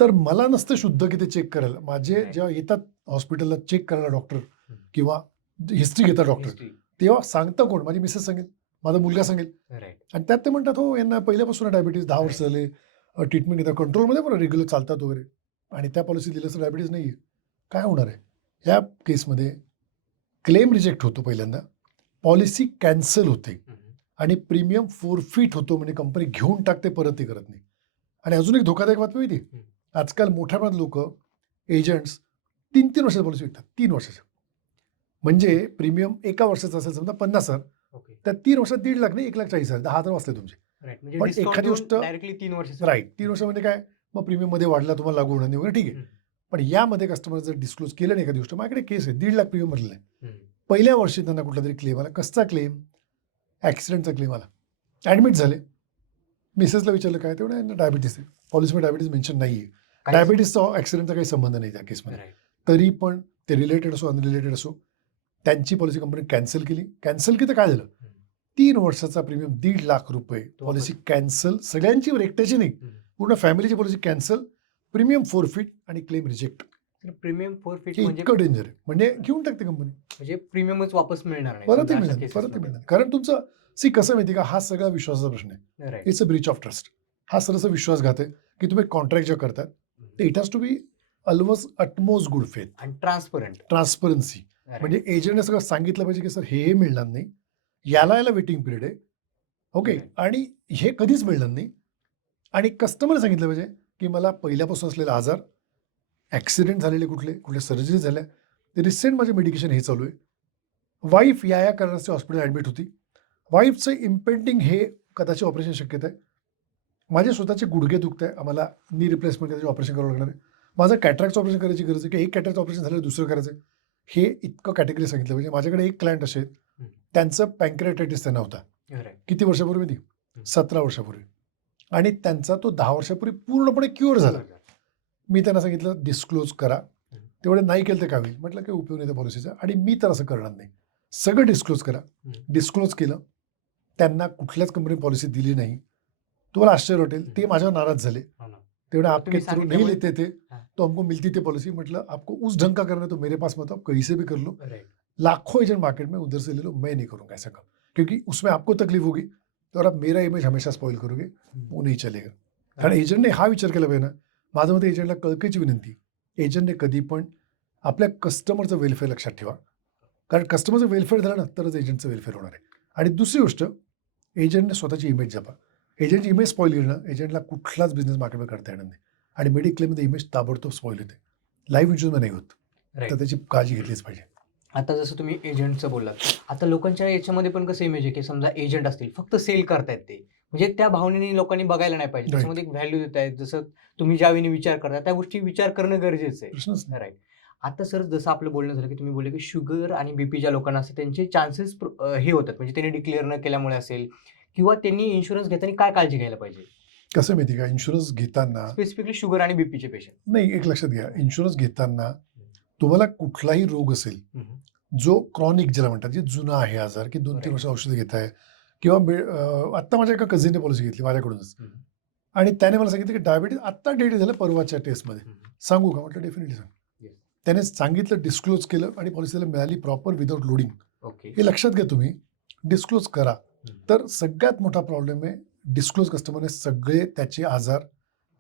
तर मला नसतं शुद्ध की ते चेक करायला. माझे नाही. जेव्हा येतात हॉस्पिटलला चेक करायला डॉक्टर किंवा हिस्ट्री घेतात डॉक्टर, तेव्हा सांगतं कोण? माझी मिसेस सांगेल, माझा मुलगा सांगेल. राईट. आणि त्यात ते म्हणतात हो यांना पहिल्यापासून डायबिटीज 10 वर्ष झाले, ट्रीटमेंट घेतात, कंट्रोलमध्ये पण रेग्युलर चालतात वगैरे, आणि त्या पॉलिसी दिलं तर डायबिटीज नाही आहे. काय होणार आहे? या केसमध्ये क्लेम रिजेक्ट होतो पहिल्यांदा, पॉलिसी कॅन्सल होते आणि प्रीमियम फोरफिट होतो, म्हणजे कंपनी घेऊन टाकते, परत ते करत नाही. आणि अजून एक धोकादायक बातमी माहिती, आजकाल मोठ्या प्रमाणात लोक एजंट्स 3-3 वर्षाची पॉलिसी विकतात. 3 वर्षाच्या, म्हणजे प्रीमियम एका वर्षाचा असेल समजा 50,000, ओके. त्या 3 वर्षात 1.5 लाख नाही, 1,40,000, 10,000 वाचले तुमचे. राईट. म्हणजे पण discount एखादी देऊन गोष्ट डायरेक्टली 3 वर्ष. राईट, 3 वर्षामध्ये काय, मग प्रीमियम मध्ये वाढला, तुम्हाला लागू होणार नाही वगैरे, ठीक आहे. पण यामध्ये कस्टमर जर डिस्क्लोज केलं नाही एखादी गोष्ट, माझ्याकडे केस आहे, 1.5 लाख प्रीमियम भरलेलं आहे, पहिल्या वर्षी त्यांना कुठला तरी क्लेम आला. कसचा क्लेम? ॲक्सिडेंटचा क्लेम आला, ॲडमिट झाले. मिसेसला विचारलं काय, तेवढं यांना डायबिटीस आहे, पॉलिसीमध्ये डायबिटीस मेन्शन नाही आहे. डायबिटीसचा ॲक्सिडेंटचा काही संबंध नाही त्या केसमध्ये. तरी पण ते रिलेटेड असो अनरिलेटेड असो, त्यांची पॉलिसी कंपनी कॅन्सल केली. कॅन्सल केली तर काय झालं, 3 वर्षाचा प्रीमियम 1.5 लाख रुपये, पॉलिसी कॅन्सल. सगळ्यांची, एकट्याची नाही, पूर्ण फॅमिलीची पॉलिसी कॅन्सल, प्रीमियम फोरफिट आणि क्लेम रिजेक्ट. प्रीमियम फोरफिट हे म्हणजे इतकं डेंजर आहे, म्हणजे घेऊन टाकते कंपनी, म्हणजे प्रीमियमच वापस मिळणार नाही, परत समजा अशा मिळणार, परत cases मिळणार. कारण तुमचं कसं माहिती का, हा सगळा विश्वासाचा प्रश्न आहे. मध्ये. Right. It's a breach of trust. हा सरसा विश्वासघात आहे की तुम्ही कॉन्ट्रॅक्ट जे करतात ते it has to be almost utmost good faith, आणि ट्रान्सपरंट. ट्रान्सपरन्सी. म्हणजे एजंटने सगळं सांगितलं पाहिजे की सर हे मिळणार नाही, याला वेटिंग पिरियड आहे, ओके, Right. आणि हे कधीच मिळणार नाही. आणि कस्टमर सांगितलं पाहिजे की मला पहिल्यापासून असलेला आजार, ॲक्सिडेंट झालेले कुठले सर्जरी झाल्या, ते रिसेंट माझे मेडिकेशन हे चालू आहे, वाईफ या कारणाचे हॉस्पिटल ॲडमिट होती, वाईफचं इम्पेंडिंग हे कदाचित ऑपरेशन शक्यता आहे, माझे स्वतःचे गुडघे दुखत आहे, आम्हाला नी रिप्लेसमेंट करायचे, ऑपरेशन करावं लागणार आहे, माझं कॅटरॅक्टचं ऑपरेशन करायची गरज आहे की एक कॅटरॅक्टचं ऑपरेशन झालं दुसरं करायचं आहे. हे इतकं कॅटेगरी सांगितलं पाहिजे. माझ्याकडे एक क्लायंट असे आहेत, त्यांचं पँक्रेटायटिस त्यांना होता. किती वर्षापूर्वी? 17 वर्षापूर्वी. आणि त्यांचा तो 10 वर्षापूर्वी पूर्णपणे क्युअर झाला. मी त्यांना सांगितलं डिस्क्लोज करा, तेवढे नाही केलं तर काय होईल, म्हटलं काही उपयोग नाही त्या पॉलिसीचा, आणि मी तर असं करणार नाही, सगळं डिस्क्लोज करा. डिस्क्लोज केलं, त्यांना कुठल्याच कंपनी पॉलिसी दिली नाही. तुम्हाला आश्चर्य वाटेल, ते माझ्यावर नाराज झाले, तेवढे आपके थ्रू नहीं लेते थे तो हमको मिलती थी पॉलिसी. मतलब आपको उस ढंग का करना है तो मेरे पास मत, आप कहीं से भी कर लो, लाखों एजेंट मार्केट में उधर से ले लो, मैं नहीं करूँगा ऐसा काम, क्योंकि उसमें आपको तकलीफ होगी और आप मेरा इमेज हमेशा स्पॉइल करोगे, वो नहीं चलेगा. कारण एजंटने हा विचार केला पाहिजे ना. माझं मते एजंटला कळकळीची विनंती, एजंटने कधी पण आपल्या कस्टमरचं वेलफेअर लक्षात ठेवा, कारण कस्टमरचं वेलफेअर झालं ना तरच एजंटचं वेलफेअर होणार आहे. आणि दुसरी गोष्ट, एजंटने स्वतःची इमेज जपा. एजंटची इमेज स्पॉइल केलं, एजंटला कुठलाच बिझनेस मार्केटमध्ये करता येणार नाही, आणि मेडिक्लेममध्ये इमेज ताबडतोब स्पॉइल होते. लाईफ इन्शुरन्समध्ये नाही होत, तर त्याची काळजी घेतलीच पाहिजे. आता जसं तुम्ही एजंटचं बोललात, आता लोकांच्या याच्यामध्ये पण कसं इमेज आहे की समजा एजंट असतील, फक्त सेल करतायत ते, म्हणजे त्या भावनेने लोकांनी बघायला नाही पाहिजे, त्याच्यामध्ये एक व्हॅल्यू देत आहेत. जसं तुम्ही ज्यावेळी विचार करता त्या गोष्टी विचार करणं गरजेचं आहे. प्रश्नच नाही. राईट. आता सर जसं आपलं बोलणं झालं की तुम्ही बोलले की शुगर आणि बीपी ज्या लोकांना असते त्यांचे चान्सेस हे होतात, म्हणजे त्यांनी डिक्लेअर न केल्यामुळे असेल, किंवा त्यांनी इन्शुरन्स घेताना काय काळजी घ्यायला पाहिजे, कसं माहिती का, इन्शुरन्स घेताना स्पेसिफिकली शुगर आणि बीपीचे पेशंट? नाही, एक लक्षात घ्या, इन्शुरन्स घेताना तुम्हाला कुठलाही रोग असेल जो क्रॉनिक ज्याला म्हणतात, जे जुना आहे आजार, की 2-3 वर्ष औषधं घेत आहे, किंवा आत्ता माझ्या एका कझिनने पॉलिसी घेतली माझ्याकडूनच, आणि त्याने मला सांगितलं की डायबिटीज आत्ता डेट झालं परवाच्या टेस्टमध्ये, सांगू का? म्हटलं डेफिनेटली सांग. त्याने सांगितलं, डिस्क्लोज केलं, आणि पॉलिसीला मिळाली प्रॉपर विदाउट लोडिंग. ओके. हे लक्षात घ्या, तुम्ही डिस्क्लोज करा. तर सगळ्यात मोठा प्रॉब्लेम आहे डिस्क्लोज कस्टमरने सगळे त्याचे आजार,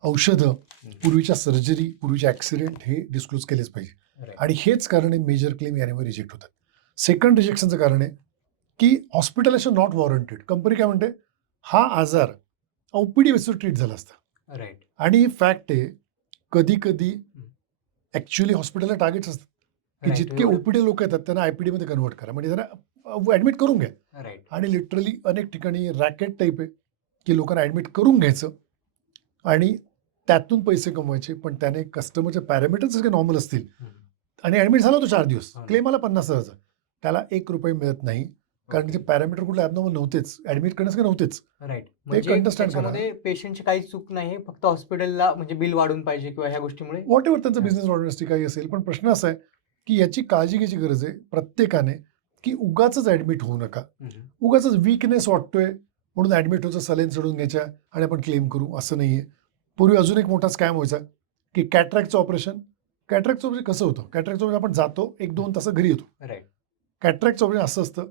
औषधं, पूर्वीच्या सर्जरी, पूर्वीचे ॲक्सिडेंट हे डिस्क्लोज केलेच पाहिजे. आणि हेच कारण आहे मेजर क्लेम याने रिजेक्ट होतात. सेकंड रिजेक्शनचं कारण आहे की हॉस्पिटलायझेशन नॉट वॉरंटेड. कंपनी काय म्हणते, हा आजार ओपीडी बेसिसवर ट्रीट झाला असता. राईट. आणि ही फॅक्ट आहे, कधी कधी ॲक्च्युअली हॉस्पिटलला टार्गेट्स असतात की Right, जितके एवढं- ओपीडी लोक येतात त्यांना आयपीडी मध्ये कन्वर्ट करा, म्हणजे त्यांना ऍडमिट करून घ्या. राईट. आणि लिटरली अनेक ठिकाणी रॅकेट टाईप आहे की लोकांना ॲडमिट करून घ्यायचं आणि त्यातून पैसे कमवायचे, पण त्याने कस्टमरचे पॅरामीटर्स काही नॉर्मल असतील आणि ॲडमिट झाला होतो 4 दिवस, हा. क्लेम आला 50,000, त्याला ₹1 मिळत नाही, कारण त्याचे पॅरामीटर कुठले ॲबनॉर्मल नव्हतेच, ॲडमिट करण्यास नव्हतेच. राईट. एक म्हणजे understand करा. त्याच्यामध्ये पेशंटची काहीच चूक नाही, फक्त हॉस्पिटलला म्हणजे बिल वाढून पाहिजे किंवा ह्या गोष्टीमुळे. व्हॉट एव्हर त्यांचं हा. बिझनेस ऑर्डरस्टी काही असेल, पण प्रश्न असा आहे की याची काळजी घ्यायची गरज आहे प्रत्येकाने की उगाच ॲडमिट होऊ नका. उगाच वीकनेस वाटतोय म्हणून ॲडमिट व्हायचं, सलाईन चढून घ्यायच्या आणि आपण क्लेम करू, असं नाही आहे. पूर्वी अजून एक मोठा स्कॅम व्हायचा की कॅटरॅक्टचं ऑपरेशन. कॅटरॅक्टचं ऑपरेशन कसं होतं, कॅटरॅक्टचं ऑपरेशन आपण जातो 1-2 तास घरी येतो. राईट. कॅटरॅक्टचं ऑपरेशन असं असतं,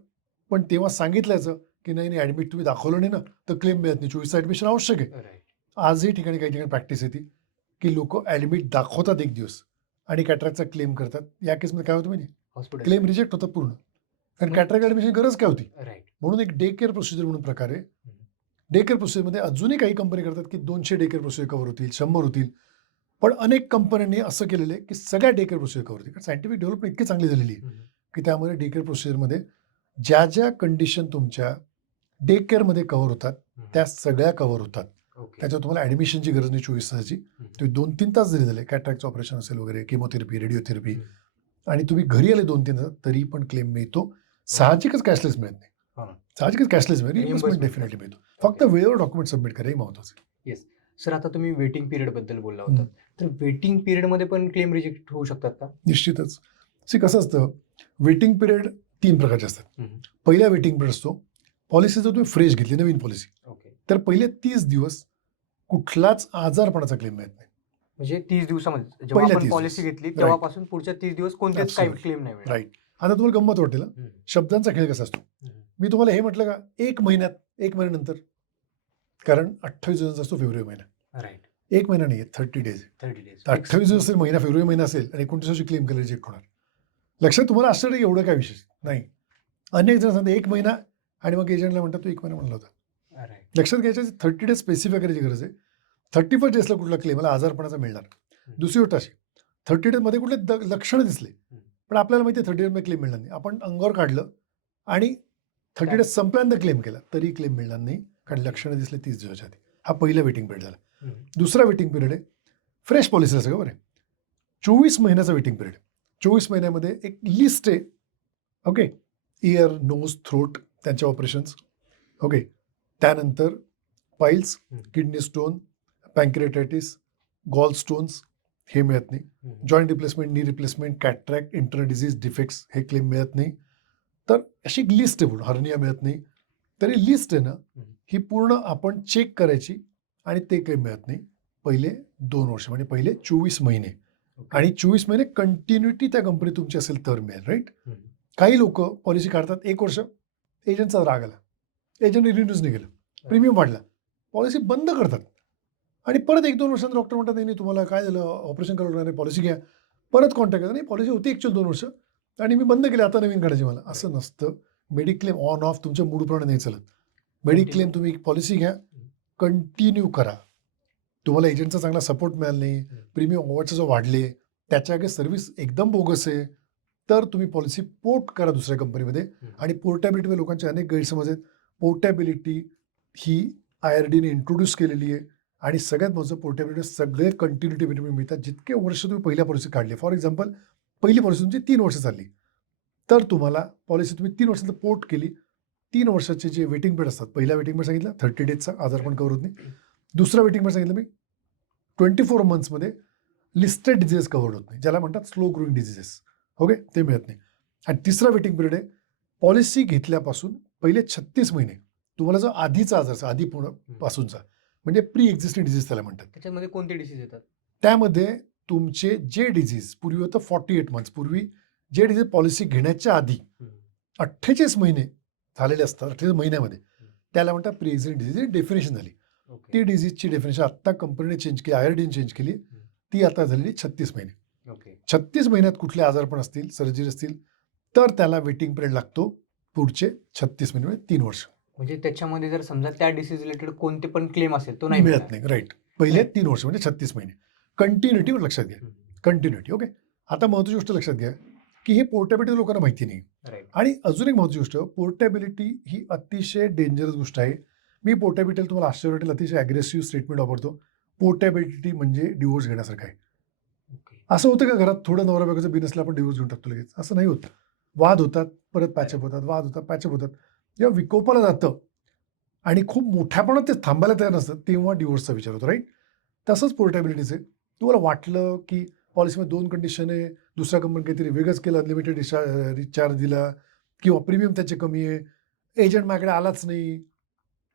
पण तेव्हा सांगितल्याचं की नाही ॲडमिट तुम्ही दाखवलं नाही ना तर क्लेम मिळत नाही, 24 ॲडमिशन आवश्यक आहे. राईट. आजही ठिकाणी काही ठिकाणी प्रॅक्टिस येते की लोक ॲडमिट दाखवतात 1 दिवस आणि कॅटरॅक्टचा क्लेम करतात. या केसमध्ये काय होतं माहिती, हॉस्पिटल. क्लेम रिजेक्ट होतात पूर्ण, कारण मग- कॅटरॅक्ट ॲडमिशन गरज काय होती. राईट. म्हणून एक डे केअर प्रोसिजर म्हणून प्रकार आहे. डे केअर प्रोसिजरमध्ये अजूनही काही कंपनी करतात की 200 डे केअर प्रोसिजर कव्हर होतील, 100 होतील, पण अनेक कंपन्यांनी असं केलेलं आहे की सगळ्या डे केअर प्रोसिजर कव्हर होतील. कारण सायंटिफिक डेव्हलपमेंट इतकी चांगली झालेली आहे की त्यामध्ये डे केअर प्रोसिजरमध्ये ज्या ज्या कंडिशन तुमच्या डे केअरमध्ये कव्हर होतात त्या सगळ्या कव्हर होतात. ओके. त्याच्यावर तुम्हाला ॲडमिशनची गरज नाही 24 तासाची. तुम्ही 2-3 तास जरी झाले, कॅटरॅक्टचं ऑपरेशन असेल वगैरे, केमोथेरपी, रेडिओथेरपी, आणि तुम्ही घरी आले 2-3 तासात तरी पण क्लेम मिळतो. साहजिकच कॅशलेस मिळत नाही, हा. साहजिकच कॅशलेस मिळेल, Reimbursement रिइंबर्समेंट डेफिनेटली मिळतो. फक्त वेळेवर डॉक्युमेंट सबमिट करा, हे महत्वाचं आहे. सर, आता तुम्ही वेटिंग पिरियड बद्दल बोलला होता, तर वेटिंग पिरियड मध्ये पण क्लेम रिजेक्ट होऊ शकतात का? निश्चितच. कसं असतं, वेटिंग पिरियड 3 प्रकारचे असतात. पहिला वेटिंग पिरियड असतो, पॉलिसी जर तुम्ही फ्रेश घेतली, नवीन पॉलिसी, ओके. तर पहिले 30 दिवस कुठलाच आजारपणाचा क्लेम मिळत नाही. म्हणजे 30 दिवसामध्ये जेव्हा पहिल्या आपण 30 पॉलिसी दिवस. घेतली Right. तेव्हापासून पुढच्या 30 दिवस कोणतेच काही Absolutely. क्लेम नाही मिळणार. राईट. आता तुम्हाला गंमत वाटेल ना, हम्म. शब्दांचा खेळ कसा असतो. मी तुम्हाला हे म्हटलं का 1 महिन्यात, 1 महिन्यानंतर, कारण 28 दिवसांचा असतो फेब्रुवारी महिना. राईट. 1 महिना नाही, 30 डेज. 30 डेज. 28 दिवस असेल महिना, फेब्रुवारी महिना असेल आणि 29 दिवशी क्लेम केलं रिजेक्ट होणार. लक्षात तुम्हाला आश्चर्य, एवढं काय विशेष नाही. अनेक जण सांगतात 1 महिना आणि मग एजंटला म्हणतात तू 1 महिना म्हणला होता. राईट. लक्षात घ्यायचं 30 डेज स्पेसिफाय करायची गरज आहे. 31 डेजला कुठला क्लेम मला आजारपणाचा मिळणार. दुसरी गोष्ट अशी, 30 डेजमध्ये कुठले लक्षणं दिसले पण आपल्याला माहिती आहे 30 डेजमध्ये क्लेम मिळणार नाही, आपण अंगावर काढलं आणि 30 डेज संपल्यानंतर क्लेम केला तरी क्लेम मिळणार नाही, कारण लक्षणं दिसले 30 दिवसाच्या आधी. हा पहिला वेटिंग पिरियड झाला. दुसरा वेटिंग पिरियड आहे फ्रेश पॉलिसीला सगळं बरं आहे, 24 महिन्याचा वेटिंग पिरियड. 24 महिन्यामध्ये एक लिस्ट आहे. ओके, इयर, नोज, थ्रोट त्यांचे ऑपरेशन्स. ओके, त्यानंतर piles, kidney stone, pancreatitis, gall stones हे मिळत नाही. Joint replacement, knee replacement, cataract, internal disease, defects हे क्लेम मिळत नाही. तर अशी एक लिस्ट आहे, पूर्ण हर्निया मिळत नाही. तर ही लिस्ट आहे ना, ही पूर्ण आपण चेक करायची आणि ते क्लेम मिळत नाही पहिले 2 वर्ष, म्हणजे पहिले 24 महिने. आणि 24 महिने कंटिन्युटी त्या कंपनी तुमची असेल तर मिळेल. राईट. काही लोक पॉलिसी काढतात 1 वर्ष, एजंटचा राग आला, एजंट रिन्यूज नाही केलं, प्रीमियम वाढला, पॉलिसी बंद करतात आणि परत 1-2 वर्षांनी डॉक्टर म्हणतात नाही तुम्हाला काय झालं, ऑपरेशन करणार आहे, पॉलिसी घ्या. परत कॉन्टॅक्ट करतात, नाही पॉलिसी होती ॲक्च्युअली 2 वर्ष आणि मी बंद केली, आता नवीन काढायची मला. असं नसतं. मेडिक्लेम ऑन ऑफ तुमच्या मूडप्रमाणे नाही चालत. मेडिक्लेम तुम्ही पॉलिसी घ्या, कंटिन्यू करा. तुम्हाला एजंटचा चांगला सपोर्ट मिळाला नाही, प्रीमियम ओव्हरचे जो वाढले, त्याच्या सर्व्हिस एकदम बोगस आहे, तर तुम्ही पॉलिसी पोर्ट करा दुसऱ्या कंपनीमध्ये. आणि पोर्टॅबिलिटीमध्ये लोकांचे अनेक गैरसमज आहेत. पोर्टॅबिलिटी ही IRDने इंट्रोड्यूस केलेली आहे आणि सगळ्यात महत्त्वाचं, पोर्टेबिलिटी सगळे कंटिन्युटी बेनिफिट मिळतात जितके वर्ष तुम्ही पहिल्या पॉलिसी काढली. फॉर एक्झाम्पल, पहिली पॉलिसी तुमची 3 वर्ष चालली, तर तुम्हाला पॉलिसी तुम्ही 3 वर्षांत पोर्ट केली, 3 वर्षाचे जे वेटिंग पिरियड असतात, पहिला वेटिंग पिरियड सांगितलं 30 डेजचा, आजारपण कव्हर होत नाही. दुसरा वेटिंग पिरियड सांगितलं मी 24 मंथ्समध्ये लिस्टेड डिझीजेस कव्हर होत नाही, ज्याला म्हणतात स्लो ग्रोईंग डिझीजेस. ओके, ते मिळत नाही. आणि तिसरा वेटिंग पिरियड आहे पॉलिसी घेतल्यापासून पहिले 36 महिने तुम्हाला जो आधीचा आजारचा, आधी पासूनचा, म्हणजे प्री एक्झिस्टिंग डिझीज त्याला म्हणतात. त्याच्यामध्ये कोणते डिसीज येतात? त्यामध्ये तुमचे जे डिझीज पूर्वी होतं 48 मंथ्स पूर्वी, जे डिझीज पॉलिसी घेण्याच्या आधी 48 महिने झालेले असतात, 48 महिन्यामध्ये, त्याला म्हणतात प्री एक्झिस्टिंग डिझीज. डेफिनेशन झाली. ती डिझीजची डेफिनेशन आत्ता कंपनीने चेंज केली, IRDने चेंज केली, ती आता झालेली 36 महिने. ओके. 36 महिन्यात कुठले आजारपण असतील, सर्जरी असतील, तर त्याला वेटिंग पिरियड लागतो पुढचे 36 महिने म्हणजे 3 वर्ष. म्हणजे त्याच्यामध्ये जर समजा त्या डिसीज रिलेटेड कोणते पण क्लेम असेल तो नाही मिळत नाही. राईट. पहिले Right. 3 वर्ष म्हणजे 36 महिने. कंटिन्युटी लक्षात घ्या. कंटिन्युटी. ओके. आता महत्त्वाची गोष्ट लक्षात घ्या की हे पोर्टेबिलिटी लोकांना माहिती नाही. राईट. आणि अजून एक महत्त्वाची गोष्ट, पोर्टेबिलिटी ही अतिशय डेंजरस गोष्ट आहे. मी पोर्टेबिलिटी तुम्हाला आश्चर्य वाटेल, अतिशय अग्रेसिव्ह स्टेटमेंट वापरतो. पोर्टेबिलिटी म्हणजे डिवोर्स घेण्यासारखं आहे. ओके. असं होतं का घरात थोडं नवरा बायकोचं बिनसला आपण डिवोर्स घेऊन टाकतो लगेच? असं नाही होत. वाद होतात, परत पॅचअप होतात, वाद होतात, पॅचअप होतात. जेव्हा विकोपाला जातं आणि खूप मोठ्यापणात ते थांबायला तयार नसतं, तेव्हा डिवोर्सचा विचार होतो. राईट. तसंच पोर्टेबिलिटीचे तुम्हाला वाटलं की पॉलिसीमध्ये 2 कंडिशन आहे, दुसऱ्या कंपनी काहीतरी वेगळंच केलं, अनलिमिटेड रिचार्ज दिला किंवा प्रीमियम त्याचे कमी आहे, एजंट माझ्याकडे आलाच नाही,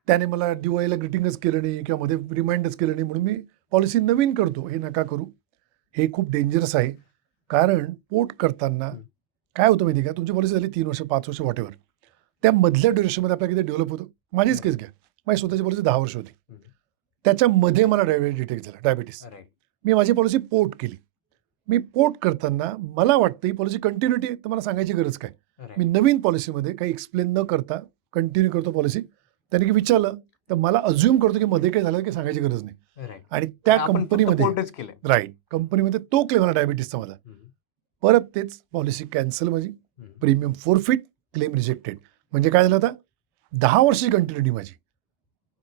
त्याने मला दिवाळीला ग्रीटिंगच केलं नाही किंवा मध्ये रिमाइंडच केलं नाही, म्हणून मी पॉलिसी नवीन करतो. हे नका करू. हे खूप डेंजरस आहे. कारण पोर्ट करताना काय होतं माहिती आहे का, तुमची पॉलिसी झाली 3 वर्ष, 5 वर्ष, व्हॉटएव्हर. त्या मधल्या ड्युरेशनमध्ये आपल्याला किती डेव्हलप होतं. माझीच केस घ्या. माझी स्वतःची पॉलिसी 10 वर्ष होती. त्याच्यामध्ये मला डायबिटीज डिटेक्ट झाला, डायबिटीस. मी माझी पॉलिसी पोर्ट केली. मी पोर्ट करताना मला वाटतं ही पॉलिसी कंटिन्युटी आहे, तर मला सांगायची गरज काय. मी नवीन पॉलिसीमध्ये काही एक्सप्लेन न करता कंटिन्यू करतो पॉलिसी. त्याने की विचारलं तर मला अज्युम करतो की मध्ये काय झालं की सांगायची गरज नाही. आणि त्या कंपनीमध्ये राईट, कंपनीमध्ये तो क्लेम आला डायबिटीसचा माझा. परत तेच पॉलिसी कॅन्सल माझी, प्रीमियम फोरफिट, क्लेम रिजेक्टेड. म्हणजे काय झालं, आता 10 वर्षाची कंटिन्युटी माझी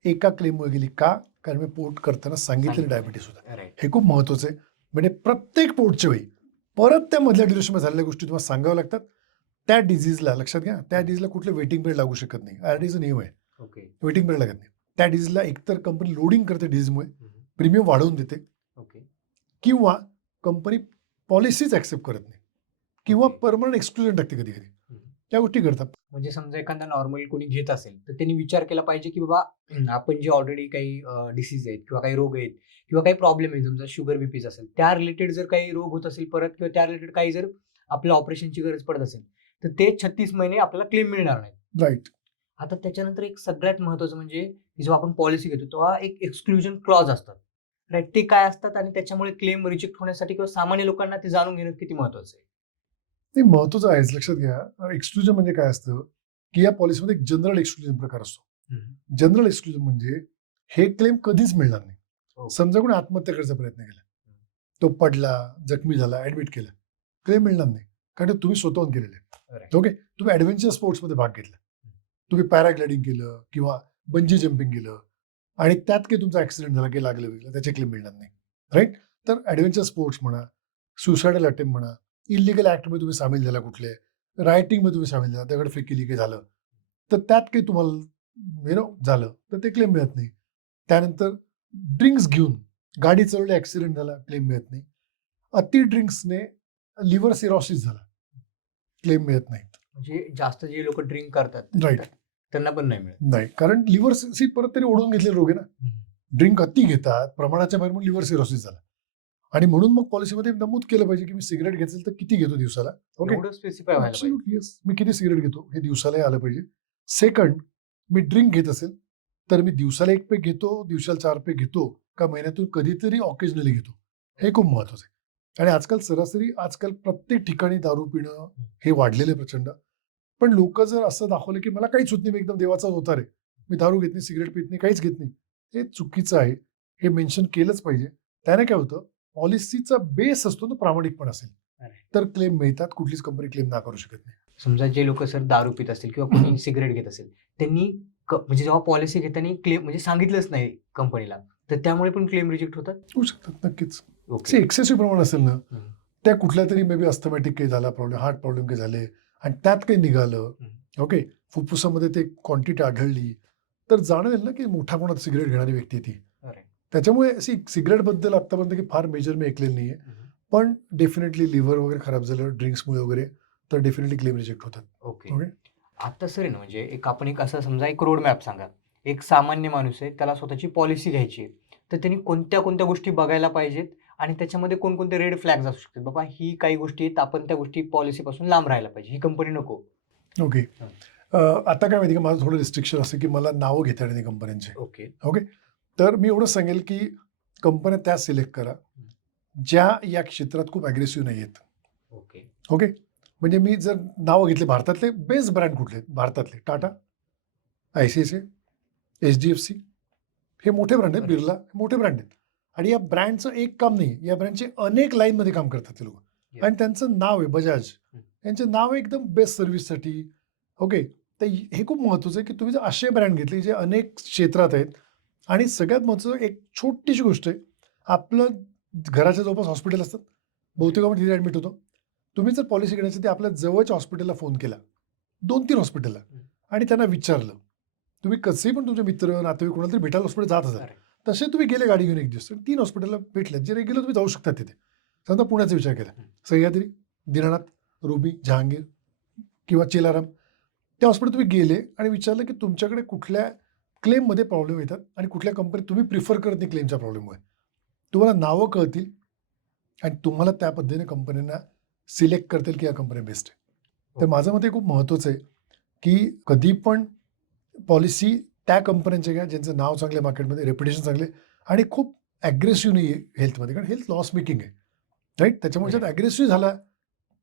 एका क्लेममुळे गेली. का? कारण मी पोर्ट करताना सांगितलेलं डायबिटीस होतं. हे खूप महत्त्वाचं आहे. म्हणजे प्रत्येक पोर्टच्या वेळी परत त्या मधल्या ड्युरेशनमध्ये झालेल्या गोष्टी तुम्हाला सांगाव्या लागतात. त्या डिझीजला लक्षात घ्या, त्या डिझीजला कुठलं वेटिंग पिरियड लागू शकत नाही. आरडीचा नियम आहे. वेटिंग पिरियड लागत नाही. त्या डिझीजला एकतर कंपनी लोडिंग करते डिझीजमुळे, प्रीमियम वाढवून देते, किंवा कंपनी पॉलिसीच ऍक्सेप्ट करत नाही, किंवा परमनंट एक्सक्लुजन टाकते कधी कधी. त्या गोष्टी करतात. म्हणजे समजा एखादा नॉर्मल कोणी घेत असेल तर त्यांनी विचार केला पाहिजे की बाबा आपण जे ऑलरेडी काही डिसीज आहेत किंवा काही रोग आहेत किंवा काही प्रॉब्लेम आहे, समजा शुगर बीपीच असेल, त्या रिलेटेड जर काही रोग होत असेल परत किंवा त्या रिलेटेड काही जर आपल्या ऑपरेशनची गरज पडत असेल तर ते 36 महिने आपल्याला क्लेम मिळणार नाही. राईट. आता त्याच्यानंतर एक सगळ्यात महत्त्वाचं म्हणजे जेव्हा आपण पॉलिसी घेतो तेव्हा एक एक्सक्लुजन क्लॉज असतात. राईट. ते काय असतात आणि त्याच्यामुळे क्लेम रिजेक्ट होण्यासाठी किंवा सामान्य लोकांना ते जाणून घेणं किती महत्त्वाचं आहे? ते महत्त्वाचं आहेच. लक्षात घ्या, एक्सक्लुजन म्हणजे काय असतं की या पॉलिसीमध्ये एक जनरल एक्सक्लुजन प्रकार असतो. जनरल एक्सक्लुजन म्हणजे हे क्लेम कधीच मिळणार नाही. समजा कोणी आत्महत्या करायचा प्रयत्न केला, तो पडला, जखमी झाला, ऍडमिट केला, क्लेम मिळणार नाही, कारण ते तुम्ही स्वतःहून केलेले आहे. ओके. तुम्ही ऍडव्हेंचर स्पोर्ट्समध्ये भाग घेतला, तुम्ही पॅराग्लायडिंग केलं किंवा बंजी जम्पिंग केलं आणि त्यात काही तुमचा ऍक्सिडेंट झाला, काही लागलं वेगळं, त्याचे क्लेम मिळणार नाही. राईट. तर ऍडव्हेंचर स्पोर्ट्स म्हणा, सुसायडल अटेम्प्ट म्हणा, इलिगल ऍक्टमध्ये तुम्ही सामील झाला, कुठले रायटिंगमध्ये तुम्ही सामील झाला, दगडफेक केली, काही झालं तर त्यात काही तुम्हाला झालं तर ते क्लेम मिळत नाही. त्यानंतर ड्रिंक्स घेऊन गाडी चालवली, ऍक्सिडेंट झाला, क्लेम मिळत नाही. अति ड्रिंक्सने लिव्हर सिरोसिस झाला, क्लेम मिळत नाही. म्हणजे जास्त जे लोक ड्रिंक करतात राईट, त्यांना पण नाही मिळत. नाही, कारण लिव्हर परत तरी ओढून घेतलेले रोग आहे ना. ड्रिंक अति घेतात, प्रमाणाच्या बाहेर, म्हणून लिव्हर सिरोसिस झाला. आणि म्हणून मग पॉलिसीमध्ये नमूद केलं पाहिजे की मी सिगरेट घेतलं तर किती घेतो दिवसाला. ओके. येस, मी किती सिगरेट घेतो हे दिवसालाही आलं पाहिजे. सेकंड, मी ड्रिंक घेत असेल तर मी दिवसाला 1 पेग घेतो, दिवसाला 4 पेग घेतो, का महिन्यातून कधीतरी ऑकेजनली घेतो, हे खूप महत्वाचं आहे. आणि आजकाल प्रत्येक ठिकाणी दारू पिणं हे वाढलेलं आहे प्रचंड. पण लोक जर असं दाखवलं की मला काहीच होत नाही, मी एकदम देवाचा अवतार आहे, मी दारू घेत नाही, सिगरेट पित नाही, काहीच घेत नाही, हे चुकीचं आहे. हे मेन्शन केलंच पाहिजे. त्याने काय होतं, पॉलिसीचा बेस असतो ना प्रामाणिकपण असेल तर क्लेम मिळतात. कुठलीच कंपनी क्लेम ना करू शकत नाही. समजा जे लोक सर दारू पित असतील किंवा कोणी सिगरेट घेत असेल, त्यांनी म्हणजे जेव्हा पॉलिसी घेताना क्लेम म्हणजे सांगितलंच नाही कंपनीला, तर त्यामुळे पण क्लेम रिजेक्ट होतात. होऊ शकतात नक्कीच. एक्सेसिव्ह प्रमाण असेल ना, त्या कुठल्या तरी मे बी अस्थमॅटिक काही झाला प्रॉब्लेम, हार्ट प्रॉब्लेम काही झाले आणि त्यात काही निघालं, ओके, फुफ्फुसामध्ये ते क्वांटिटी आढळली, तर जाणवेल ना की मोठ्या प्रमाणात सिगरेट घेणारी व्यक्ती ती. त्याच्यामुळे सिगरेट बद्दल आतापर्यंत की फार मेजर मी ऐकलेलं नाहीये, पण डेफिनेटली लिव्हर वगैरे खराब झालं ड्रिंक्समुळे वगैरे तर डेफिनेटली क्लेम रिजेक्ट होतात. ओके. आता सर ना, म्हणजे आपण एक असं समजा एक रोड मॅप सांगा. एक सामान्य माणूस आहे, त्याला स्वतःची पॉलिसी घ्यायची आहे, तर त्यांनी कोणत्या कोणत्या गोष्टी बघायला पाहिजेत आणि त्याच्यामध्ये कोणकोणते रेड फ्लॅग्स असू शकतात, बाबा ही काही गोष्टी आहेत, आपण त्या गोष्टी पॉलिसीपासून लांब राहायला पाहिजे, ही कंपनी नको. ओके. आता काय माहिती का, माझं थोडं रिस्ट्रिक्शन असं की मला नावं घेता येत नाही कंपन्यांचे. ओके. ओके. तर मी एवढं सांगेल की कंपन्या त्या सिलेक्ट करा ज्या या क्षेत्रात खूप ॲग्रेसिव्ह नाही आहेत. ओके. ओके, म्हणजे मी जर नावं घेतले भारतातले बेस्ट ब्रँड कुठले आहेत भारतातले, टाटा, ICICI, HDFC, हे मोठे ब्रँड आहेत. बरोबर. बिर्ला हे मोठे ब्रँड आहेत. आणि या ब्रँडचं एक काम नाही, या ब्रँडचे अनेक लाईनमध्ये काम करतात ते लोक. Yes. आणि त्यांचं नाव आहे बजाज, यांचे नाव आहे एकदम बेस्ट सर्व्हिससाठी. ओके, तर हे खूप महत्त्वाचं आहे की तुम्ही जर असे ब्रँड घेतले जे अनेक क्षेत्रात आहेत. आणि सगळ्यात महत्त्वाचं एक छोटीशी गोष्ट आहे, आपलं घराच्या जवळपास हॉस्पिटल असतात, बहुतेक आपण तिथे ॲडमिट होतो. तुम्ही जर पॉलिसी घेण्यासाठी ते आपल्या जवळच्या हॉस्पिटलला फोन केला, 2-3 हॉस्पिटलला, आणि त्यांना विचारलं, तुम्ही कसंही पण तुमचे मित्र नातेवाईक कोणाला तरी भेटायला हॉस्पिटल जात असाल, तसे तुम्ही गेले गाडी घेऊन एक दिवस 3 हॉस्पिटलला भेटले, जे रेग्युलर तुम्ही जाऊ शकता तिथे. समजा पुण्याचा विचार केला, सह्याद्री, दीनानाथ, रुबी, जहांगीर किंवा चेलाराम, त्या हॉस्पिटल तुम्ही गेले आणि विचारलं की तुमच्याकडे कुठल्या क्लेममध्ये प्रॉब्लेम येतात आणि कुठल्या कंपनीत तुम्ही प्रिफर करत नाही क्लेमच्या प्रॉब्लेममुळे. तुम्हाला नावं कळतील आणि तुम्हाला त्या पद्धतीने कंपन्यांना सिलेक्ट करतील की या कंपन्या बेस्ट आहे. तर माझं मत हे खूप महत्त्वाचं आहे की कधी पण पॉलिसी त्या कंपन्यांच्या घ्या ज्यांचं नाव चांगलं आहे मार्केटमध्ये, रेप्युटेशन चांगले आणि खूप ॲग्रेसिव्ह नाही आहे हेल्थमध्ये, कारण हेल्थ लॉस मेकिंग आहे, राईट. त्याच्यामुळे जर ॲग्रेसिव्ह झाला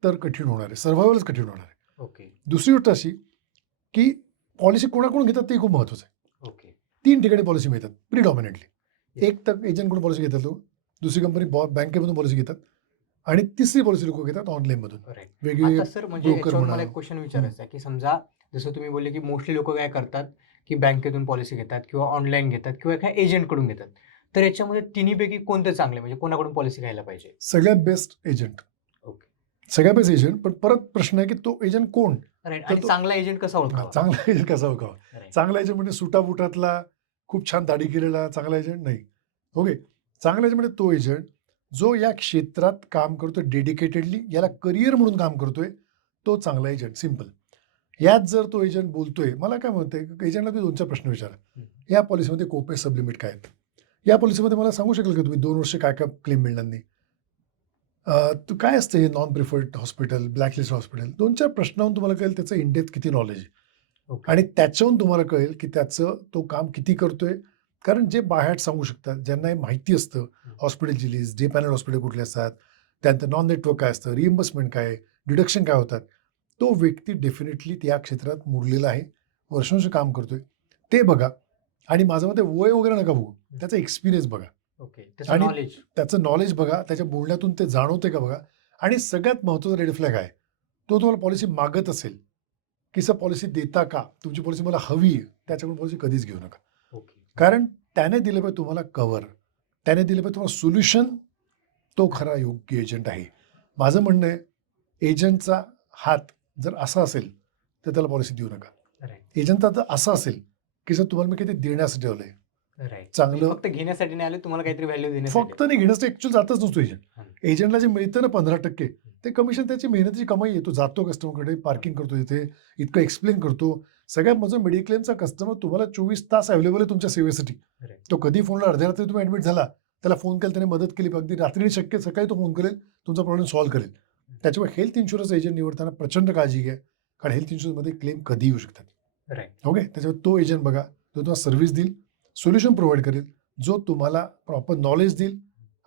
तर कठीण होणार आहे, सर्व्हायवलच कठीण होणार आहे. ओके. दुसरी गोष्ट अशी की पॉलिसी कोणाकडून घेतात ते खूप महत्त्वाचं आहे. ओके. 3 ठिकाणी पॉलिसी मिळतात प्रिडॉमिनेटली. एक तर एजंटकडून पॉलिसी घेतात लोक, दुसरी कंपनी बँकेमधून पॉलिसी घेतात आणि तिसरी पॉलिसी लोक घेतात ऑनलाईनमधून. वेगवेगळे आता सर म्हणजे broker याच्यावर मला म्हणा. एक क्वेश्चन विचारायचा आहे की समजा जसं तुम्ही बोलले की मोस्टली लोक काय करतात की बँकेतून पॉलिसी घेतात किंवा ऑनलाईन घेतात किंवा एका एजंटकडून घेतात. तर याच्यामध्ये तिन्हीपैकी कोणतं चांगलं आहे, म्हणजे कोणाकडून पॉलिसी घ्यायला पाहिजे? सगळ्यात बेस्ट एजंट. ओके. सगळ्यात बेस्ट एजंट, पण परत प्रश्न आहे की तो एजंट कोण? राईट. तर आणि तो- चांगला एजंट कसा ओळखावा? चांगला एजंट कसा ओळखावा? Right. चांगला एजंट म्हणजे सुटाबुटातला, खूप छान दाढी केलेला चांगला एजंट नाही. ओके, चांगला एजंट म्हणजे तो एजंट जो या क्षेत्रात काम करतोय डेडिकेटेडली, याला करिअर म्हणून काम करतोय, तो चांगला एजंट. सिम्पल. यात जर तो एजंट बोलतोय, मला काय म्हणतंय, एजंटला तुम्ही 2-4 प्रश्न विचारा. या पॉलिसीमध्ये कोपे सबलिमिट काय आहेत? या पॉलिसीमध्ये मला सांगू शकेल का तुम्ही 2 वर्ष काय काय क्लेम मिळणार नाही? तर काय असतं हे non preferred hospital, blacklist hospital? 2-4 प्रश्नावरून तुम्हाला कळेल त्याचं इन डेप्थ किती नॉलेज आहे. ओके. आणि त्याच्याहून तुम्हाला कळेल की त्याचं तो काम किती करतोय. कारण जे बाहेर सांगू शकतात, ज्यांना हे माहिती असतं, हॉस्पिटलची लिस्ट, डे पॅनल हॉस्पिटल कुठले असतात, त्यानंतर नॉन नेटवर्क काय असतं, रिइम्बर्समेंट काय आहे, डिडक्शन काय होतात, तो व्यक्ती डेफिनेटली त्या क्षेत्रात मुरलेला आहे, वर्षानुवर्ष काम करतोय, ते बघा. आणि माझं मते वय वगैरे नका बघू, त्याचा एक्सपिरियन्स बघा, ओके. त्याचं आणि नॉलेज. त्याचं नॉलेज बघा, त्याच्या बोलण्यातून ते जाणवते का बघा. आणि सगळ्यात महत्त्वाचा रेड फ्लॅग आहे, तो तुम्हाला पॉलिसी मागत असेल की सर पॉलिसी देता का, तुमची पॉलिसी मला हवी आहे, त्याच्याकडून पॉलिसी कधीच घेऊ नका. ओके. कारण त्याने दिलं पाहिजे तुम्हाला कव्हर, त्याने दिलं पाहिजे तुम्हाला सोल्युशन, तो खरा योग्य एजंट आहे. माझं म्हणणं आहे, एजंटचा हात जर असा असेल तर त्याला पॉलिसी देऊ नका. राईट. एजंटचा जर असा असेल की सर तुम्हाला मी काही देण्यासाठी ठेवलंय, राईट. चांगलं फक्त घेण्यासाठी नाही आले, तुम्हाला काहीतरी व्हॅल्यू देण्यासाठी. फक्त नाही घेण्यासाठी ॲक्च्युअल जातच नसतो एजंट. एजंटला जे मिळतं ना 15%, ते कमिशन त्याची मेहनतीची कमाई आहे. तो जातो कस्टमरकडे, पार्किंग करतो इथे, इतकं एक्सप्लेन करतो. सगळ्यात माझं मेडिक्लेमचा कस्टमर तुम्हाला 24 तास अवेलेबल आहे तुमच्या सेवेसाठी. Right. तो कधी फोनला अर्ध्या रात्री तुम्ही ॲडमिट झाला, त्याला फोन केला, त्याने मदत केली, अगदी रात्री शक्य सकाळी तो फोन करेल, तुमचा प्रॉब्लेम सॉल्व्ह करेल. त्याच्यामुळे हेल्थ इन्शुरन्स एजंट निवडताना प्रचंड काळजी घ्या, कारण हेल्थ इन्शुरन्समध्ये क्लेम कधी येऊ शकतात. राईट. ओके, त्याच्यामुळे तो एजंट बघा, जो तुम्हाला सर्व्हिस देईल, सोल्युशन प्रोव्हाइड करेल, जो तुम्हाला प्रॉपर नॉलेज देईल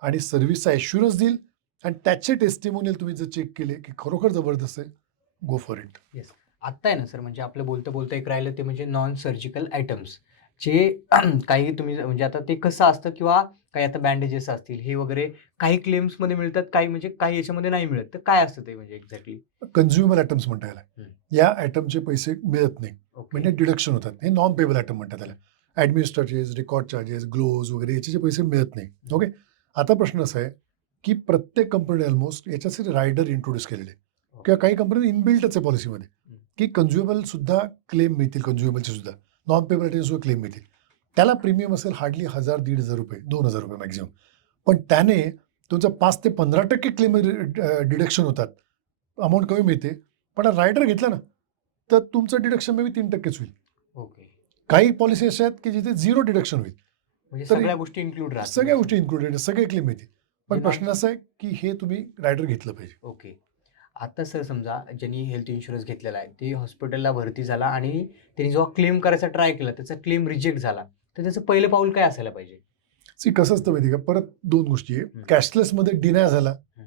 आणि सर्व्हिसचा ॲश्युरन्स देईल, आणि त्याचे टेस्टिमोनियल तुम्ही जर चेक केले की खरोखर जबरदस्त आहे, गो फॉर इट. येस. आत्ता आहे ना सर, म्हणजे आपलं बोलतं बोलतं एक राहिलं ते म्हणजे नॉन सर्जिकल आयटम्स, जे काही तुम्ही म्हणजे आता ते कसं असतं, किंवा काही आता बँडेजेस असतील हे वगैरे काही क्लेम्समध्ये मिळतात, काही म्हणजे काही याच्यामध्ये नाही मिळत. तर काय असतं ते म्हणजे एक्झॅक्टली? कन्झ्युमर आयटम्स म्हणता याला. हम्म. या आयटमचे पैसे मिळत नाही, ओके. म्हणजे डिडक्शन होतात. हे नॉन पेबल आयटम म्हणतात त्याला. Admin charges, record charges, gloves वगैरे याचे पैसे मिळत नाही. ओके, आता प्रश्न असा आहे की प्रत्येक कंपनीने ऑलमोस्ट याच्यासाठी रायडर इंट्रोड्यूस केलेले आहे, किंवा काही कंपनी इनबिल्टच आहे पॉलिसीमध्ये की कन्झ्युमेबल सुद्धा क्लेम मिळतील, कन्झ्युमेबलचे सुद्धा नॉन पेबल आयटम सुद्धा क्लेम मिळतील. त्याला प्रीमियम असेल हार्डली 1000-1500 रुपये, 2000 रुपये मॅक्झिमम. पण त्याने तुमचं 5 ते 15% क्लेम डिडक्शन होतात, अमाऊंट कमी मिळते. पण रायडर घेतला ना तर तुमचं डिडक्शन मे बी 3%च होईल. ओके. काही पॉलिसी अशा आहेत की जिथे 0 डिडक्शन होईल, म्हणजे तरी सगळ्या गोष्टी इन्क्लूड राहतात. सगळ्या गोष्टी इन्क्लुडेड, सगळे क्लेम मिळतील. पण म्हणजे प्रश्न असा आहे की हे तुम्ही रायडर घेतलं पाहिजे. ओके. आता सर समजा ज्यांनी हेल्थ इन्शुरन्स घेतलेला आहे, ते हॉस्पिटलला भरती झाला आणि त्यांनी जेव्हा क्लेम करायचा ट्राय केला, त्याचा क्लेम रिजेक्ट झाला, तर त्याचं पहिलं पाऊल काय असायला पाहिजे? सी कसं असतं माहिती का, परत दोन गोष्टी आहे. हं. कॅशलेसमध्ये डिनाय झाला हं.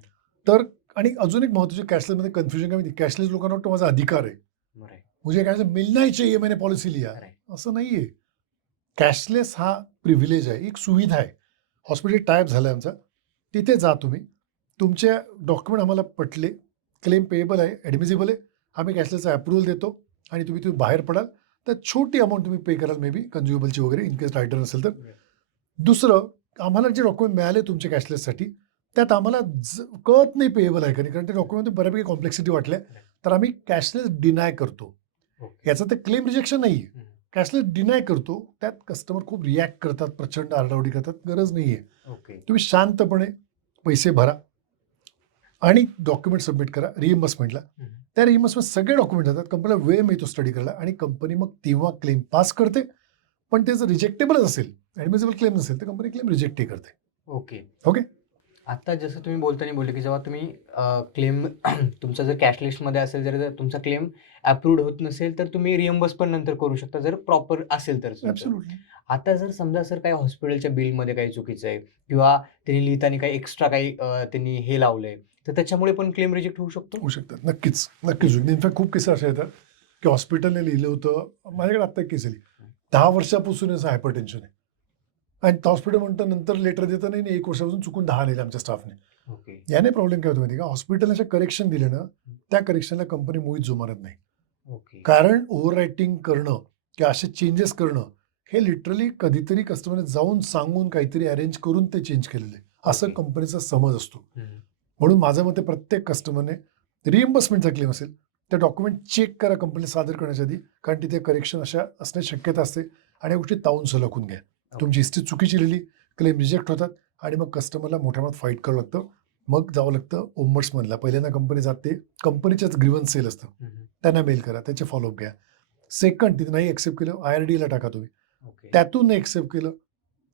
तर, आणि अजून एक महत्त्वाची कॅशलेसमध्ये कन्फ्युजन काय माहिती, कॅशलेस लोकांना वाटतं माझा अधिकार आहे, बरं आहे. मुझे काय मिलना ही चाहिए, मैंने पॉलिसी लिया. खरं आहे. असं नाहीये. कॅशलेस हा प्रिव्हिलेज आहे, एक सुविधा आहे. हॉस्पिटल टायप झालं आमचा, तिथे जा तुम्ही, तुमचे डॉक्युमेंट आम्हाला पटले, क्लेम पेएबल आहे, ॲडमिसिबल आहे, आम्ही कॅशलेसचा अप्रुव्हल देतो आणि तुम्ही बाहेर पडाल तर छोटी अमाऊंट तुम्ही पे कराल, मे बी कन्झ्युमेबलची वगैरे, इन केस रायटर नसेल तर. दुसरं, आम्हाला जे डॉक्युमेंट मिळाले तुमच्या कॅशलेससाठी, त्यात आम्हाला कळत नाही पेएबल आहे का नाही, कारण ते डॉक्युमेंट बऱ्यापैकी कॉम्प्लेक्सिटी वाटल्या, तर आम्ही कॅशलेस डिनाय करतो. याचं ते क्लेम रिजेक्शन नाही आहे, कॅशलेस डिनाय करतो. त्यात कस्टमर खूप रिॲक्ट करतात, प्रचंड आरडाओरडी करतात, गरज नाही आहे. तुम्ही शांतपणे पैसे भरा आणि डॉक्युमेंट सबमिट करा रिइम्बर्समेंटला. त्या रिइम्बर्समेंट सगळे डॉक्युमेंट जातात, कंपनीला वेळ मिळतो स्टडी करायला आणि कंपनी मग तेव्हा क्लेम पास करते. पण ते जर रिजेक्टेबलच असेल, ॲडमिसिबल क्लेम नसेल, तर कंपनी क्लेम रिजेक्टही करते. ओके. आता जसं तुम्ही बोलताना बोलले, की जेव्हा तुम्ही क्लेम तुमचा जर कॅशलिस्टमध्ये असेल, जर तुमचा क्लेम अप्रूव्ड होत नसेल, तर तुम्ही रिइम्बर्स पण नंतर करू शकता, जर प्रॉपर असेल तर तुमचं. ॲब्सोल्युटली. आता जर समजा सर काही हॉस्पिटलच्या बिलमध्ये काही चुकीचं आहे किंवा त्यांनी लिहिताना काही एक्स्ट्रा काही त्यांनी हे लावलंय, तर त्याच्यामुळे पण क्लेम रिजेक्ट होऊ शकतो? होऊ शकतात. नक्कीच, नक्कीच होईल. इनफॅक्ट खूप किस्से असे येतात, की हॉस्पिटलने लिहिलं होतं. माझ्याकडे आत्ता एक केस आली. 10 वर्षापासून असं हायपरटेन्शन आहे. आणि हॉस्पिटल म्हणतं नंतर लेटर देतं, नाही 1 वर्षापासून चुकून 10 लिहिले आमच्या स्टाफने. याने प्रॉब्लेम काय होतो माहिती का, हॉस्पिटलच्या करेक्शन दिले ना, त्या करेक्शनला कंपनी मुळीच जुमानत नाही. कारण ओव्हर रायटिंग करणं किंवा असे चेंजेस करणं, हे लिटरली कधीतरी कस्टमरने जाऊन सांगून काहीतरी अरेंज करून ते चेंज केलेलं आहे, असं कंपनीचा समज असतो. म्हणून माझं मते प्रत्येक कस्टमरने रिइम्बर्समेंटचा क्लेम असेल तर डॉक्युमेंट चेक करा कंपनी सादर करण्याच्या आधी, कारण तिथे करेक्शन अशा असण्याची शक्यता असते आणि या गोष्टी तावून सलखून घ्या. तुमची हिस्ट्री चुकीची लिहिली, क्लेम रिजेक्ट होतात आणि मग कस्टमरला मोठ्या प्रमाणात फाईट करावं लागतं. मग जावं लागतं ओम्बड्समनला. पहिल्यांदा कंपनी जाते, कंपनीच्याच ग्रीव्हन्स सेल असतं, त्यांना मेल करा, त्याचे फॉलोअप घ्या. सेकंड, तिथे नाही एक्सेप्ट केलं, IRDला टाका तुम्ही. त्यातून नाही एक्सेप्ट केलं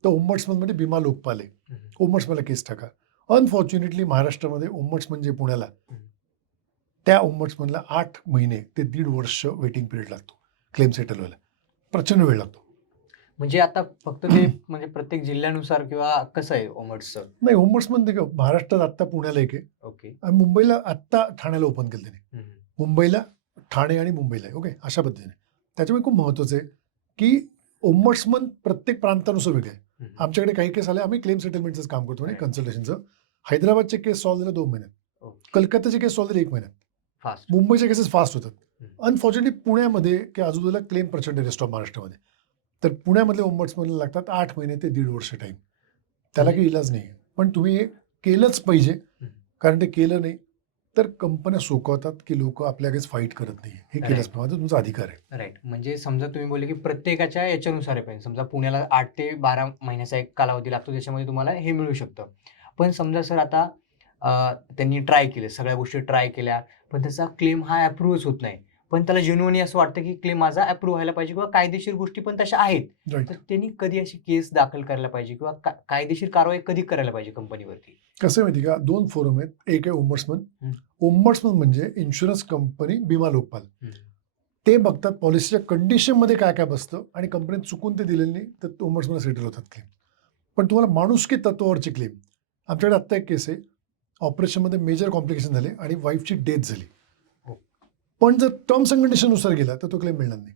तर ओम्बड्समनमध्ये भीमा लोकपाल आहे, ओम्बड्समनला केस टाका. अनफॉर्च्युनेटली महाराष्ट्रामध्ये ओम्बड्समन जे पुण्याला, त्या ओम्बड्समनला 8 महिने ते 1.5 वर्ष वेटिंग पिरियड लागतो क्लेम सेटल व्हायला. प्रचंड वेळ लागतो. म्हणजे आता फक्त ते म्हणजे प्रत्येक जिल्ह्यानुसार किंवा कसं आहे ओम्बड्सचं? नाही, ओम्बड्समन देखील महाराष्ट्रात आत्ता पुण्याला एक आहे आणि मुंबईला आत्ता ठाण्याला ओपन केलं त्याने. मुंबईला, ठाणे आणि मुंबईला आहे. ओके, अशा पद्धतीने. त्याच्यामुळे खूप महत्त्वाचं आहे की ओम्बड्समन प्रत्येक प्रांतानुसार वेगळं आहे. आमच्याकडे काही केस आले, आम्ही क्लेम सेटलमेंटचं काम करतो आणि कन्सल्टेशनचं. हैदराबादचे केस सॉल्व्ह झाले 2 महिन्यात, कलकत्ताचे केस सॉल्व्ह झाले 1 महिन्यात, मुंबईचे केसेस फास्ट होतात. अनफॉर्च्युनेटली पुण्यामध्ये किंवा आजूबाजूला क्लेम प्रचंड रेस्ट ऑफ महाराष्ट्रामध्ये, तर पुण्यामधले ओम्बड्समनला लागतात 8 महिने ते 1.5 वर्ष टाईम. त्याला काही इलाज नाही. पण तुम्ही हे केलंच पाहिजे, कारण ते केलं नाही तर कंपन्या सोकवतात की लोक आपल्याकडेच फाईट करत नाही. हे केलंच पाहिजे, तुमचा अधिकार आहे. राईट. म्हणजे समजा तुम्ही बोलले की प्रत्येकाच्या याच्यानुसार आहे पाहिजे. समजा पुण्याला 8 ते 12 महिन्याचा एक कालावधी लागतो, त्याच्यामध्ये तुम्हाला हे मिळू शकतं. पण समजा सर आता त्यांनी ट्राय केले, सगळ्या गोष्टी ट्राय केल्या, पण त्याचा क्लेम हा अप्रूव्हच होत नाही. पण त्याला जेन्युइनली असं वाटतं की क्लेम माझा अप्रूव्ह व्हायला पाहिजे किंवा कायदेशीर गोष्टी पण तशा आहेत. तर त्यांनी कधी अशी केस दाखल करायला पाहिजे किंवा कायदेशीर कारवाई कधी करायला पाहिजे कंपनीवरती? कसं आहे माहिती का, 2 फोरम आहेत. एक आहे ओम्बड्समन. ओम्बड्समन म्हणजे इन्शुरन्स कंपनी भीमा लोकपाल. ते बघतात पॉलिसीच्या कंडिशनमध्ये काय काय बसतं आणि कंपनीत चुकून ते दिलेलं नाही तर ओम्बड्समनला सेटल होतात क्लेम. पण तुम्हाला माणुसकी तत्वावरची क्लेम, आमच्याकडे आत्ता एक केस आहे, ऑपरेशनमध्ये मेजर कॉम्प्लिकेशन झाले आणि वाईफची डेथ झाली. पण जर टर्म्स अँड कंडिशननुसार गेला तर तो क्लेम मिळणार नाही.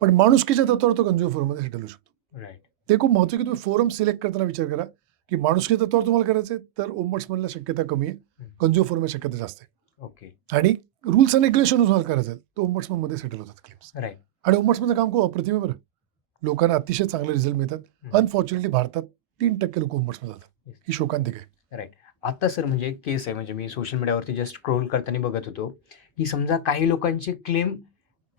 पण माणुसकीच्या तत्वावर तो कन्झ्युमर फोरममध्ये सेटल होऊ शकतो. ते खूप महत्त्वाचं की तुम्ही फोरम सिलेक्ट करताना विचार करा की माणुसकी तत्वावर तुम्हाला करायचं आहे तर ओम्बड्समनला शक्यता कमी आहे, कन्झ्युमर फोरमला शक्यता जास्त आहे. आणि रूल्स अँड रेग्युलेशन तुम्हाला करायचं आहे तर ओम्बड्समनमध्ये सेटल होतात क्लेम्स. आणि ओम्बड्समनचं काम खूप अप्रतिम आहे बरं, लोकांना अतिशय चांगले रिझल्ट मिळतात. अनफॉर्च्युनेटली भारतात 3% लोक ओम्बड्समन जातात, ही शोकांतिक आहे. राईट. आता सर म्हणजे एक केस आहे, म्हणजे मी सोशल मीडियावरती जस्ट स्क्रोल करताना बघत होतो की समजा काही लोकांचे क्लेम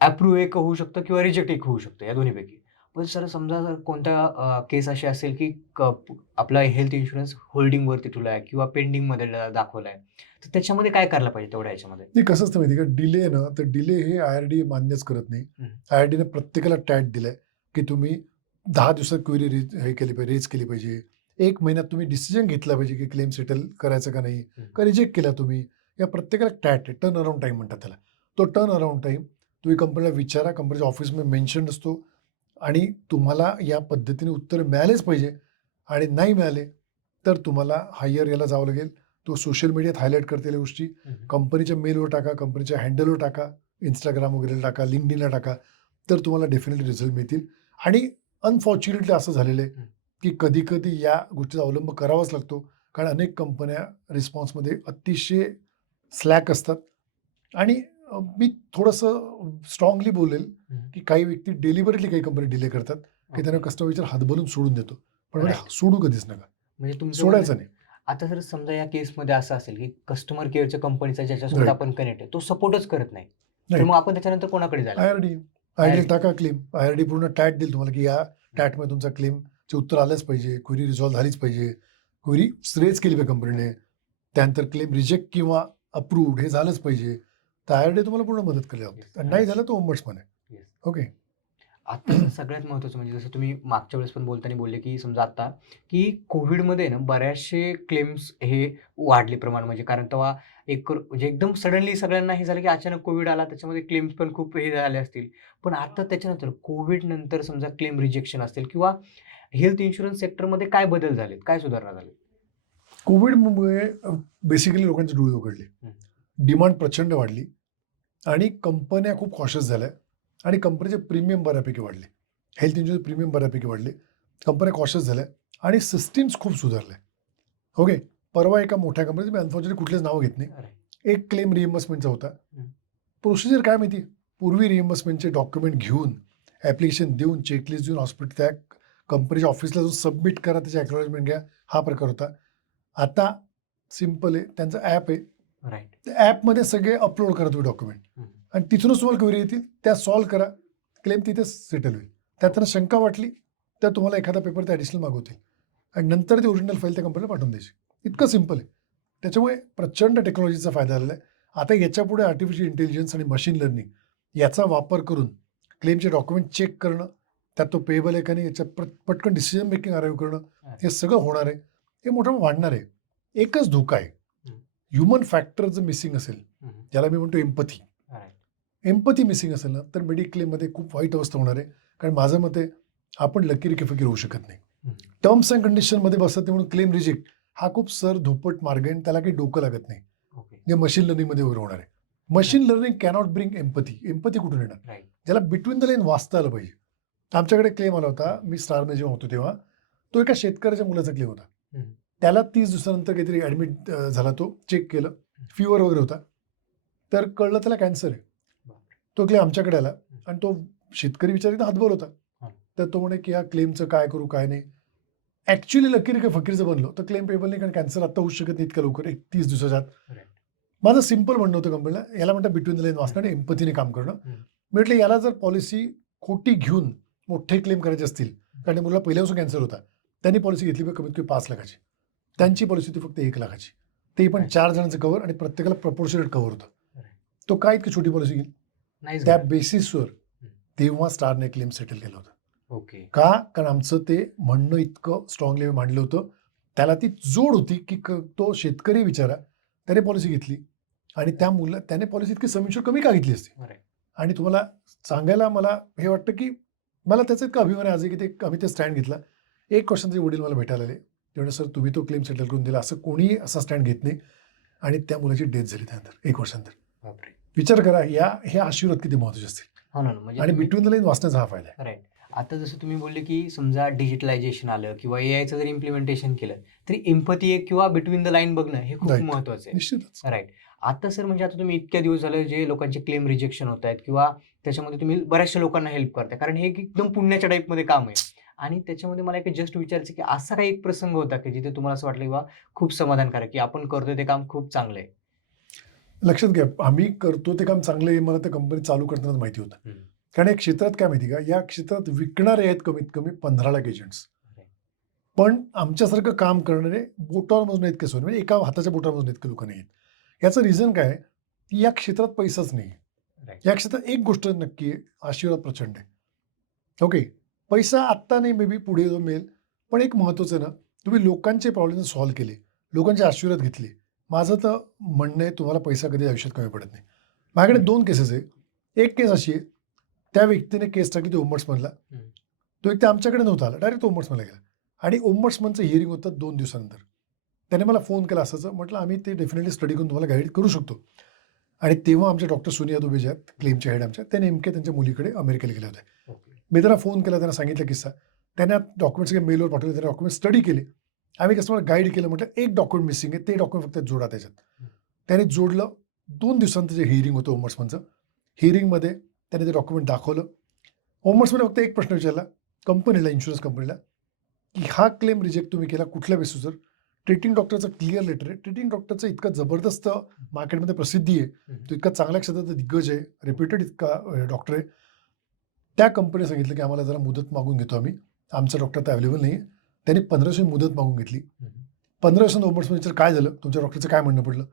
अप्रूव्ह एक होऊ शकतं किंवा रिजेक्ट एक होऊ शकतं, या दोन्हीपैकी. पण सर समजा जर कोणत्या केस अशी असेल की आपला हेल्थ इन्शुरन्स होल्डिंगवरती ठेवला आहे किंवा पेंडिंगमध्ये दाखवला आहे, तर त्याच्यामध्ये काय करायला पाहिजे तेवढ्या ह्याच्यामध्ये? नाही, कसं असतं माहिती का, डिले ना, तर डिले हे IRD मान्यच करत नाही. IRDने प्रत्येकाला टॅट दिलाय की तुम्ही 10 दिवसात क्वेरी हे केली पाहिजे, रेज केली पाहिजे. 1 महिन्यात तुम्ही डिसिजन घेतला पाहिजे की क्लेम सेटल करायचं का नाही, का रिजेक्ट केला तुम्ही. या प्रत्येकाला टॅट आहे, टर्न अराउंड टाईम म्हणतात त्याला. तो टर्न अराउंड टाईम तुम्ही कंपनीला विचारा, कंपनीच्या ऑफिसमध्ये मेन्शन असतो आणि तुम्हाला या पद्धतीने उत्तर मिळालेच पाहिजे. आणि नाही मिळाले तर तुम्हाला हायर याला जावं लागेल. तो सोशल मीडियात हायलाईट करतेल्या गोष्टी कंपनीच्या मेलवर टाका, कंपनीच्या हँडलवर टाका, इंस्टाग्राम वगैरे टाका, लिंक्डइनला टाका, तर तुम्हाला डेफिनेटली रिझल्ट मिळतील. आणि अनफॉर्च्युनेटली असं झालेलं आहे की कधी कधी या गोष्टीचा अवलंब करावाच लागतो, कारण अनेक कंपन्या रिस्पॉन्समध्ये अतिशय स्लॅक असतात. आणि मी थोडंसं स्ट्रॉंगली बोलेल की काही व्यक्ती डेलिबरेटली काही कंपनी डिले करतात की त्यांना कस्टमर विचार हातबलून सोडून देतो, पण म्हणजे Right. सोडू कधीच नका, म्हणजे तुमचं सोडायचं नाही. आता जर समजा या केसमध्ये असं असेल की कस्टमर केअरच्या कंपनीचा ज्याच्यासोबत Right. आपण कनेक्ट आहे तो सपोर्टच करत नाही, तर Right. मग आपण त्याच्यानंतर कोणाकडे जायला? आयआरडी IRD. टाका क्लेम. आयआरडी पूर्ण टॅट देईल तुम्हाला की या टॅटमध्ये तुमचा क्लेमचे उत्तर आलंच पाहिजे, क्वेरी रिझॉल्व्ह झालीच पाहिजे, क्वेरी रेज केली पाहिजे कंपनीने, त्यानंतर क्लेम रिजेक्ट किंवा अप्रूव्ड हे झालंच पाहिजे. तर आयआरडी तुम्हाला पूर्ण मदत केली Yes. जाते. आणि नाही झालं तर ओम्बड्समन आहे. Yes. ओके. आता सगळ्यात महत्त्वाचं म्हणजे जसं तुम्ही मागच्या वेळेस पण बोलताना बोलले की समजा आता की कोविडमध्ये ना बऱ्याचशे क्लेम्स हे वाढले प्रमाण, म्हणजे कारण तेव्हा म्हणजे एकदम सडनली सगळ्यांना हे झालं की अचानक कोविड आला, त्याच्यामध्ये क्लेम्स पण खूप हे झाले असतील. पण आता त्याच्यानंतर कोविड नंतर समजा क्लेम रिजेक्शन असतील किंवा हेल्थ इन्शुरन्स सेक्टरमध्ये काय बदल झालेत, काय सुधारणा झाली? कोविडमुळे बेसिकली लोकांचे डोळे उघडले, डिमांड प्रचंड वाढली आणि कंपन्या खूप कॉशियस झाल्या आणि कंपनीचे प्रीमियम बऱ्यापैकी वाढले, हेल्थ इन्शुरन्स प्रीमियम बऱ्यापैकी वाढले, कंपन्या कॉशियस झाल्या आणि सिस्टीम्स खूप सुधारल्या. ओके. परवा एका मोठ्या कंपनीचं मी अनफॉर्च्युनेटली कुठलेच नाव घेत नाही, एक क्लेम रिइम्बर्समेंटचा होता. प्रोसिजर काय माहिती, पूर्वी रिइम्बर्समेंटचे डॉक्युमेंट घेऊन ॲप्लिकेशन देऊन चेकलिस्ट देऊन हॉस्पिटल त्या कंपनीच्या ऑफिसला जाऊन सबमिट करा, त्याचे ॲक्नॉलेजमेंट घ्या, हा प्रकार होता. आता सिम्पल आहे, त्यांचं ॲप आहे, राईट. त्या ॲपमध्ये सगळे अपलोड करा तुम्ही डॉक्युमेंट आणि तिथूनच तुम्हाला क्वेरी येतील, त्या सॉल्व्ह करा, क्लेम तिथेच सेटल होईल. त्यात त्यांना शंका वाटली तर तुम्हाला एखादा पेपर ते ॲडिशनल मागवतील आणि नंतर ती ओरिजिनल फाईल त्या कंपनीला पाठवून द्यायची. इतकं सिम्पल आहे. त्याच्यामुळे प्रचंड टेक्नॉलॉजीचा फायदा झालेला आहे. आता याच्यापुढे आर्टिफिशियल इंटेलिजन्स आणि मशीन लर्निंग याचा वापर करून क्लेमचे डॉक्युमेंट चेक करणं, त्यात तो पेएबल आहे का नाही याच्या पटकन डिसिजन मेकिंग अराईव्ह करणं, हे सगळं होणार आहे. हे मोठं वाढणार आहे. एकच धोका आहे, ह्युमन फॅक्टर जर मिसिंग असेल, ज्याला मी म्हणतो एम्पथी, एम्पथी मिसिंग असेल ना, तर मेडिक्लेममध्ये खूप वाईट अवस्था होणार आहे. कारण माझं मत आहे, आपण लकीरी की फकीर होऊ शकत नाही. टर्म्स अँड कंडिशनमध्ये बसत नाही म्हणून क्लेम रिजेक्ट हा खूप सर धोपट मार्ग आहे आणि त्याला काही डोकं लागत नाही, जे मशीन लर्निंगमध्ये वगैरे होणार आहे. Machine learning cannot bring empathy. Empathy कुठून येणार, ज्याला बिटवीन द लाईन वाचता आलं पाहिजे. आमच्याकडे क्लेम आला होता, मी स्टारमध्ये जेव्हा होतो तेव्हा, तो एका शेतकऱ्याच्या मुलाचा क्लेम होता. त्याला 30 दिवसानंतर काहीतरी ॲडमिट झाला, तो चेक केलं, फिवर वगैरे होता, तर कळलं त्याला कॅन्सर आहे. तो क्लेम आमच्याकडे आला आणि तो शेतकरी विचारित हातबल होता. तर तो म्हणे की या क्लेमचं काय करू काय नाही. ॲक्च्युली लकीर का फकीरचं बनलो तर क्लेम पेबल नाही, कारण कॅन्सर आता होऊ शकत नाही इतक्या लवकर, 30 दिवसाच्या आत. माझं सिम्पल म्हणणं होतं कंपनीला, याला म्हणतात बिटवीन द लाईन वाचणं आणि एम्पथीने काम करणं. म्हटलं याला जर पॉलिसी खोटी घेऊन मोठे क्लेम करायचे असतील, कारण मुलाला पहिल्यापासून कॅन्सर होता, त्यांनी पॉलिसी घेतली कमीत कमी 5 लाखाची, त्यांची पॉलिसी होती फक्त 1 लाखाची, ते पण 4 जणांचं कव्हर आणि प्रत्येकाला प्रपोर्शनेट कव्हर होतं. तो काय इतकी छोटी पॉलिसी घेईल, त्या बेसिसवर तेव्हा स्टारने क्लेम सेटल केलं होतं. ओके. का, कारण आमचं ते म्हणणं इतकं स्ट्रॉंगली मांडलं होतं, त्याला ती जोड होती की तो शेतकरी विचारा, त्याने पॉलिसी घेतली आणि त्याने पॉलिसी इतकी समिश्र कमी का घेतली असते. आणि तुम्हाला सांगायला मला हे वाटतं की मला त्याचा इतका अभिमान आहे आज की ते आम्ही ते स्टँड घेतला. एक क्वेश्चन तरी वडील मला भेटायला आले, तेवढं सर तुम्ही तो क्लेम सेटल करून दिला, असं कोणीही असा स्टँड घेत नाही. आणि त्या मुलाची डेथ झाली त्यानंतर 1 वर्षानंतर. विचार करा, हे आशीर्वाद किती महत्त्वाचे असतील. आणि बिटवीन द लाईन वाचण्याचा हा फायदा आहे. राईट. आता जसं तुम्ही बोलले की समजा डिजिटलायझेशन आलं किंवा एआयचं जर इम्प्लिमेंटेशन केलं, तरी एम्पथी एक किंवा बिटवीन द लाईन बघणं हे खूप Right. महत्त्वाचं आहे. निश्चितच. राईट. आता सर म्हणजे आता तुम्ही इतक्या दिवस झाले जे लोकांचे क्लेम रिजेक्शन होत आहेत किंवा त्याच्यामध्ये तुम्ही बऱ्याचशा लोकांना हेल्प करताय, कारण हे एकदम पुण्याच्या टाईपमध्ये काम आहे. आणि त्याच्यामध्ये मला एक जस्ट विचारायचं की असा काही एक प्रसंग होता की जिथे तुम्हाला असं वाटलं की बा खूप समाधानकारक की आपण करतोय ते काम खूप चांगलं आहे? लक्षात घ्या, आम्ही करतो ते काम चांगलं आहे मला तर कंपनी चालू करतानाच माहिती होतं. कारण या क्षेत्रात काय माहिती का, या क्षेत्रात विकणारे आहेत कमीत कमी 15 लाख एजंट्स, पण आमच्यासारखं काम करणारे बोटावर मोजून इतके सोने, म्हणजे एका हाताच्या बोटावर मोजून इतके लोक नाही आहेत. याचं रिझन काय आहे, की या क्षेत्रात पैसाच नाही. या क्षेत्रात एक गोष्ट नक्की आहे, आशीर्वाद प्रचंड आहे. ओके, पैसा आत्ता नाही, मे बी पुढे जो मिळेल, पण एक महत्त्वाचं आहे ना, तुम्ही लोकांचे प्रॉब्लेम सॉल्व्ह केले, लोकांचे आशीर्वाद घेतले. माझं तर म्हणणं आहे, तुम्हाला पैसा कधी आयुष्यात कमी पडत नाही. माझ्याकडे 2 केसेस आहे. एक केस अशी आहे, त्या व्यक्तीने केस टाकली ती ओम्बड्समनला. तो व्यक्ती आमच्याकडे नव्हता आला, डायरेक्ट ओम्बड्समनला गेला आणि ओम्बड्समनचं हिअरिंग होतं 2 दिवसानंतर. त्याने मला फोन केला असं म्हटलं आम्ही ते डेफिनेटली स्टडी करून तुम्हाला गाईड करू शकतो. आणि तेव्हा आमचे डॉक्टर सोनिया दुबे जे आहेत क्लेमचे हेड आमच्या, ते नेमके त्यांच्या मुलीकडे अमेरिकेला गेले होते. मी त्यांना फोन केला, त्यांना सांगितलं किस्सा. त्यांना डॉक्युमेंट्स काही मेलवर पाठवले, त्यांना डॉक्युमेंट स्टडी केले. आम्ही कस्टमर गाईड केलं, म्हटलं एक डॉक्युमेंट मिसिंग आहे, ते डॉक्युमेंट फक्त जोडा त्याच्यात. त्याने जोडलं. 2 दिवसांचं जे हिअरिंग होतं ओम्बड्समनचं, हिअरिंगमध्ये त्याने ते डॉक्युमेंट दाखवलं. ओम्बड्समनने फक्त एक प्रश्न विचारला कंपनीला, इन्शुरन्स कंपनीला, की हा क्लेम रिजेक्ट तुम्ही केला कुठल्या बेसिसवर? ट्रीटिंग डॉक्टरचं क्लिअर लेटर आहे. ट्रीटिंग डॉक्टरचं इतकं जबरदस्त मार्केटमध्ये प्रसिद्धी आहे, तो इतका चांगल्या क्षेत्राचा दिग्गज आहे, रेप्युटेड इतका डॉक्टर आहे. त्या कंपनीने सांगितलं की आम्हाला जरा मुदत मागून घेतो आम्ही, आमचा डॉक्टर तर अवेलेबल नाही आहे. त्यांनी 15 दिवसांची मुदत मागून घेतली. 15 दिवसांत ओम्बड्समन विचार काय झालं, तुमच्या डॉक्टरचं काय म्हणणं पडलं?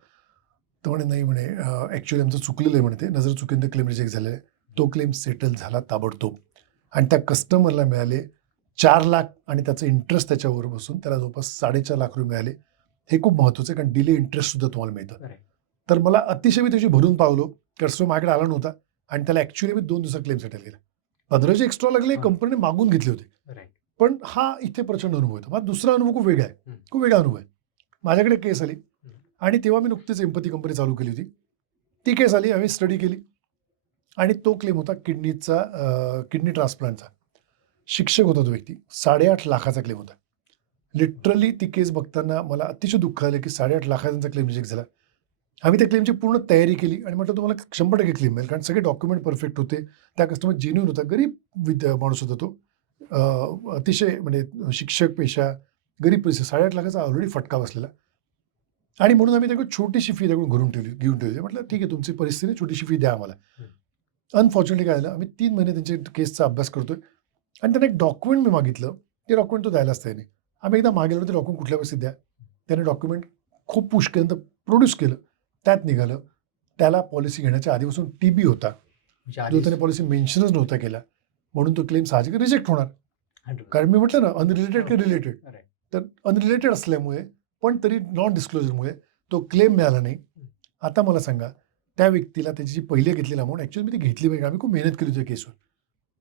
तर म्हणे नाही म्हणे ॲक्च्युली आमचं चुकलेलं आहे म्हणे, ते नजर चुकीनं क्लेम रिजेक्ट झालेला आहे. तो क्लेम सेटल झाला ताबडतोब आणि त्या कस्टमरला मिळाले 4 लाख आणि त्याचं इंटरेस्ट त्याच्यावर बसून त्याला जवळपास 4.5 लाख रुपये मिळाले. हे खूप महत्त्वाचं आहे, कारण डिले इंटरेस्टसुद्धा तुम्हाला मिळतं. तर मला अतिशय मी त्याची भरून पावलो. कस्टमर माझ्याकडे आला नव्हता आणि त्याला ॲक्च्युली मी 2 दिवसात क्लेम सेटल केला. 15 एक्स्ट्रा लागले, कंपनीने मागून घेतले होते. पण हा इथे प्रचंड अनुभव येतो. माझा दुसरा अनुभव खूप वेगळा आहे, खूप वेगळा अनुभव आहे. माझ्याकडे केस आली आणि तेव्हा मी नुकतीच एम्पथी कंपनी चालू केली होती. ती केस आली, आम्ही स्टडी केली आणि तो क्लेम होता किडनी ट्रान्सप्लांटचा. शिक्षक होता तो व्यक्ती, 8.5 लाखाचा क्लेम होता. लिटरली ती केस बघताना मला अतिशय दुःख झालं की 8.5 लाखाचा क्लेम रिजेक्ट झाला. आम्ही त्या क्लेमची पूर्ण तयारी केली आणि म्हटलं तुम्हाला 100% क्लेम मिळेल, कारण सगळे डॉक्युमेंट परफेक्ट होते. त्या कस्टमर जेन्युइन होता, गरीब माणूस होता तो. अतिशय म्हणजे शिक्षक पेशा, गरीब पैसे, 8.5 लाखाचा ऑलरेडी फटका बसलेला. आणि म्हणून आम्ही त्याकडे छोटीशी फी त्याकडून घेऊन ठेवली. म्हटलं ठीक आहे तुमची परिस्थिती, छोटीशी फी द्या आम्हाला. अनफॉर्च्युनेटली काय झालं, आम्ही 3 महिने त्यांच्या केसचा अभ्यास करतोय आणि त्यांना एक डॉक्युमेंट मी मागितलं, ते डॉक्युमेंट तो द्यायलाच त्याने. आम्ही एकदा मागेलो ते डॉक्युमेंट कुठल्या परिस्थितीत द्या. त्याने डॉक्युमेंट खूप पुश केल्यानंतर प्रोड्यूस केलं. त्यात निघालं त्याला पॉलिसी घेण्याच्या आधीपासून TB होता, जो त्याने पॉलिसी मेन्शनच नव्हता केला, म्हणून तो क्लेम साहजिक रिजेक्ट होणार. कारण मी म्हटलं ना अनरिलेटेड की रिलेटेड, तर अनरिलेटेड असल्यामुळे पण तरी नॉन डिस्क्लोजरमुळे तो क्लेम मिळाला नाही. आता मला सांगा त्या व्यक्तीला त्याची जी पहिले घेतलेली अमाऊंट, ॲक्च्युअली मी ती घेतली पाहिजे, आम्ही खूप मेहनत केली होती केसवर,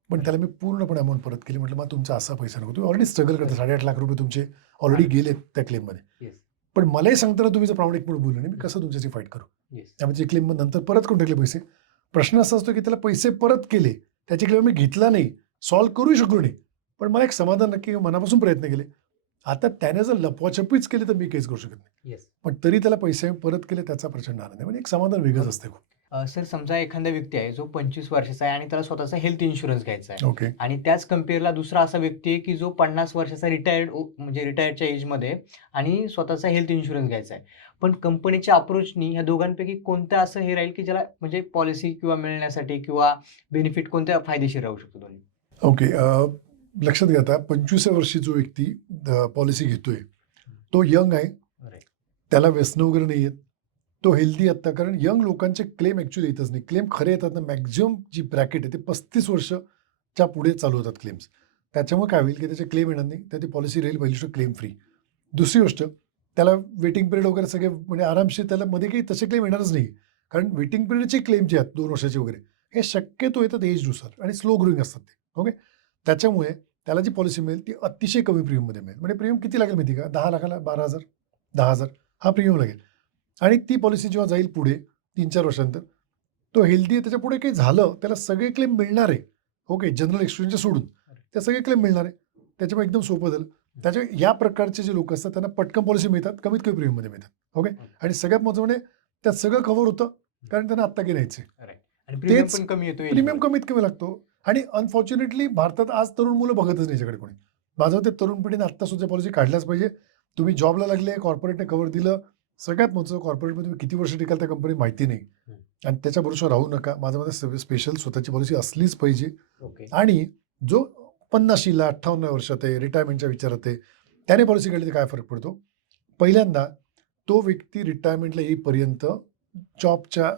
पण त्याला मी पूर्णपणे अमाऊंट परत केली. म्हटलं मग तुमचा असा पैसा नको, तुम्ही ऑलरेडी स्ट्रगल करता, 8.5 लाख रुपये तुमचे ऑलरेडी गेलेत त्या क्लेममध्ये. पण मलाही सांगताना तुम्ही जर प्रामाणिकपणे बोलले नाही, मी कसं तुमच्याशी फाईट करू? त्यामुळे ते क्लेम नंतर परत करून टाकले पैसे. प्रश्न असा असतो की त्याला पैसे परत केले, त्याची क्लेम मी घेतला नाही, सॉल्व्ह करू शकलो नाही, पण मला एक समाधान नक्की मनापासून प्रयत्न केले. आता त्याने जर लपवाछपीच केली तर मी केस करू शकत नाही, पण तरी त्याला पैसे परत केले त्याचा प्रचंड आनंद आहे. म्हणजे एक समाधान वेगळंच असते खूप. सर समजा एखादा व्यक्ती आहे जो 25 वर्षाचा आहे आणि त्याला स्वतःचा हेल्थ इन्शुरन्स घ्यायचा आहे, ओके. आणि त्याच कम्पेअरला दुसरा असा व्यक्ती आहे की जो 50 वर्षाचा म्हणजे रिटायर्डच्या एजमध्ये आणि स्वतःचा हेल्थ इन्शुरन्स घ्यायचा आहे. पण कंपनीच्या अप्रोचनी ह्या दोघांपैकी कोणतं असं हे राहील की ज्याला म्हणजे पॉलिसी किंवा मिळण्यासाठी किंवा बेनिफिट कोणत्या फायदेशीर राहू शकतो दोन्ही? ओके. लक्षात घ्या आता 25व्या वर्षी जो व्यक्ती पॉलिसी घेतोय तो यंग आहे, त्याला व्यसनं वगैरे नाही आहेत, तो हेल्दी आत्ता. कारण यंग लोकांचे क्लेम ॲक्च्युली येतच नाही. क्लेम खरे येतात ना, मॅक्झिमम जी ब्रॅकेट आहे ते 35 वर्षाच्या पुढे चालू होतात क्लेम्स. त्याच्यामुळे काय होईल की त्याचे क्लेम येणार नाही, तर ती पॉलिसी राहील पहिली गोष्ट क्लेम फ्री. दुसरी गोष्ट त्याला वेटिंग पिरियड वगैरे सगळे म्हणजे आरामशीर, त्याला मध्ये काही तसे क्लेम येणारच नाही, कारण वेटिंग पिरियडचे क्लेम जे आहेत 2 वर्षाचे वगैरे हे शक्यतो येतात एजनुसार आणि स्लो ग्रोईंग असतात ते. ओके. त्याच्यामुळे त्याला जी पॉलिसी मिळेल ती अतिशय कमी प्रीमियममध्ये मिळेल. म्हणजे प्रीमियम किती लागेल माहिती का? 10 लाखाला 12,000, 10,000 हा प्रीमियम लागेल. आणि ती पॉलिसी जेव्हा जाईल पुढे 3-4 वर्षानंतर, तो हेल्दी आहे, त्याच्या पुढे काही झालं त्याला सगळे क्लेम मिळणार आहे. ओके. जनरल एक्सक्लुजनचे सोडून त्या सगळे क्लेम मिळणार आहे. त्याच्यामुळे एकदम सोपं झालं. त्याच्या या प्रकारचे जे लोक असतात त्यांना पटकन पॉलिसी मिळतात, कमीत कमी प्रीमियममध्ये मिळतात. ओके. आणि सगळ्यात महत्त्वाचं म्हणजे त्यात सगळं कव्हर होतं, कारण त्यांना आत्ता घ्यायचं आहे. प्रीमियम पण कमी येतो. प्रीमियम कमीत कमी लागतो. आणि अनफॉर्च्युनेटली भारतात आज तरुण मुलं बघतच नाही याच्याकडे कोणी. माझं मते तरुण पिढीने आत्ता सुद्धा पॉलिसी काढल्याच पाहिजे. तुम्ही जॉबला लागले, कॉर्पोरेटने कव्हर दिलं, सगळ्यात महत्त्वाचं कॉर्पोरेटमध्ये तुम्ही किती वर्ष टिकाल त्या कंपनीत माहिती नाही, आणि त्याच्या भरोशावर राहू नका. माझं मते स्पेशल स्वतःची पॉलिसी असलीच पाहिजे. आणि जो 50ला 58 वर्षात आहे, रिटायरमेंटच्या विचारात आहे, त्याने पॉलिसी काढली तर काय फरक पडतो? पहिल्यांदा तो व्यक्ती रिटायरमेंटला येईपर्यंत जॉबच्या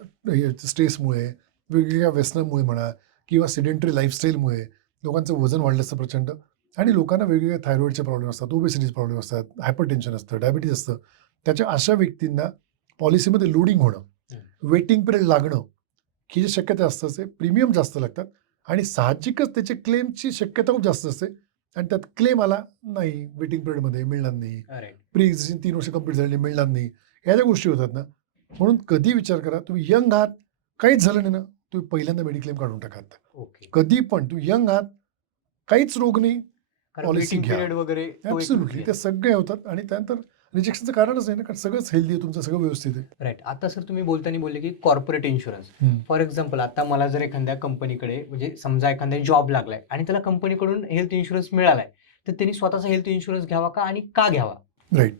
स्ट्रेसमुळे, वेगवेगळ्या व्यसनामुळे म्हणा किंवा सिडेंटरी लाईफस्टाईलमुळे लोकांचं वजन वाढलं असतं प्रचंड, आणि लोकांना वेगवेगळ्या थायरॉईडचे प्रॉब्लेम असतात, ओबेसिटीचे प्रॉब्लेम असतात, हायपरटेन्शन असतं, डायबिटीज असतं. त्याच्या अशा व्यक्तींना पॉलिसीमध्ये लोडिंग होणं, वेटिंग पिरियड लागणं ही जी शक्यता जास्त असते, प्रीमियम जास्त लागतात आणि साहजिकच त्याचे क्लेमची शक्यता खूप जास्त असते. आणि त्यात क्लेम आला नाही, वेटिंग पिरियडमध्ये मिळणार नाही, प्री एक्झिस्टिंग 3 वर्ष कंप्लीट झालेली मिळणार नाही, ह्या ज्या गोष्टी होतात ना. म्हणून कधी विचार करा, तुम्ही यंग आहात, काहीच झालं नाही ना, तुम्ही पहिल्यांदा मेडिक्लेम काढून टाका आता. ओके. कधी पण तुम्ही यंग आहात, काहीच रोग नाही, कारण पॉलिसी waiting घ्या. period वगैरे तो एक ॲब्सोल्युटली मुद्दा ते आहे. सगळे होतात आणि त्यानंतर रिजेक्शनचं कारणच नाही ना, कारण सगळंच हेल्दी आहे, तुमचं सगळं व्यवस्थित आहे. राईट. आता सर तुम्ही बोलताना बोलले की कॉर्पोरेट इन्शुरन्स. फॉर एक्झाम्पल आता मला जर एखाद्या कंपनीकडे म्हणजे समजा एखाद्या जॉब लागलाय आणि त्याला कंपनीकडून हेल्थ इन्शुरन्स मिळालाय, तर त्यांनी स्वतःचा हेल्थ इन्शुरन्स घ्यावा का आणि का घ्यावा? राईट.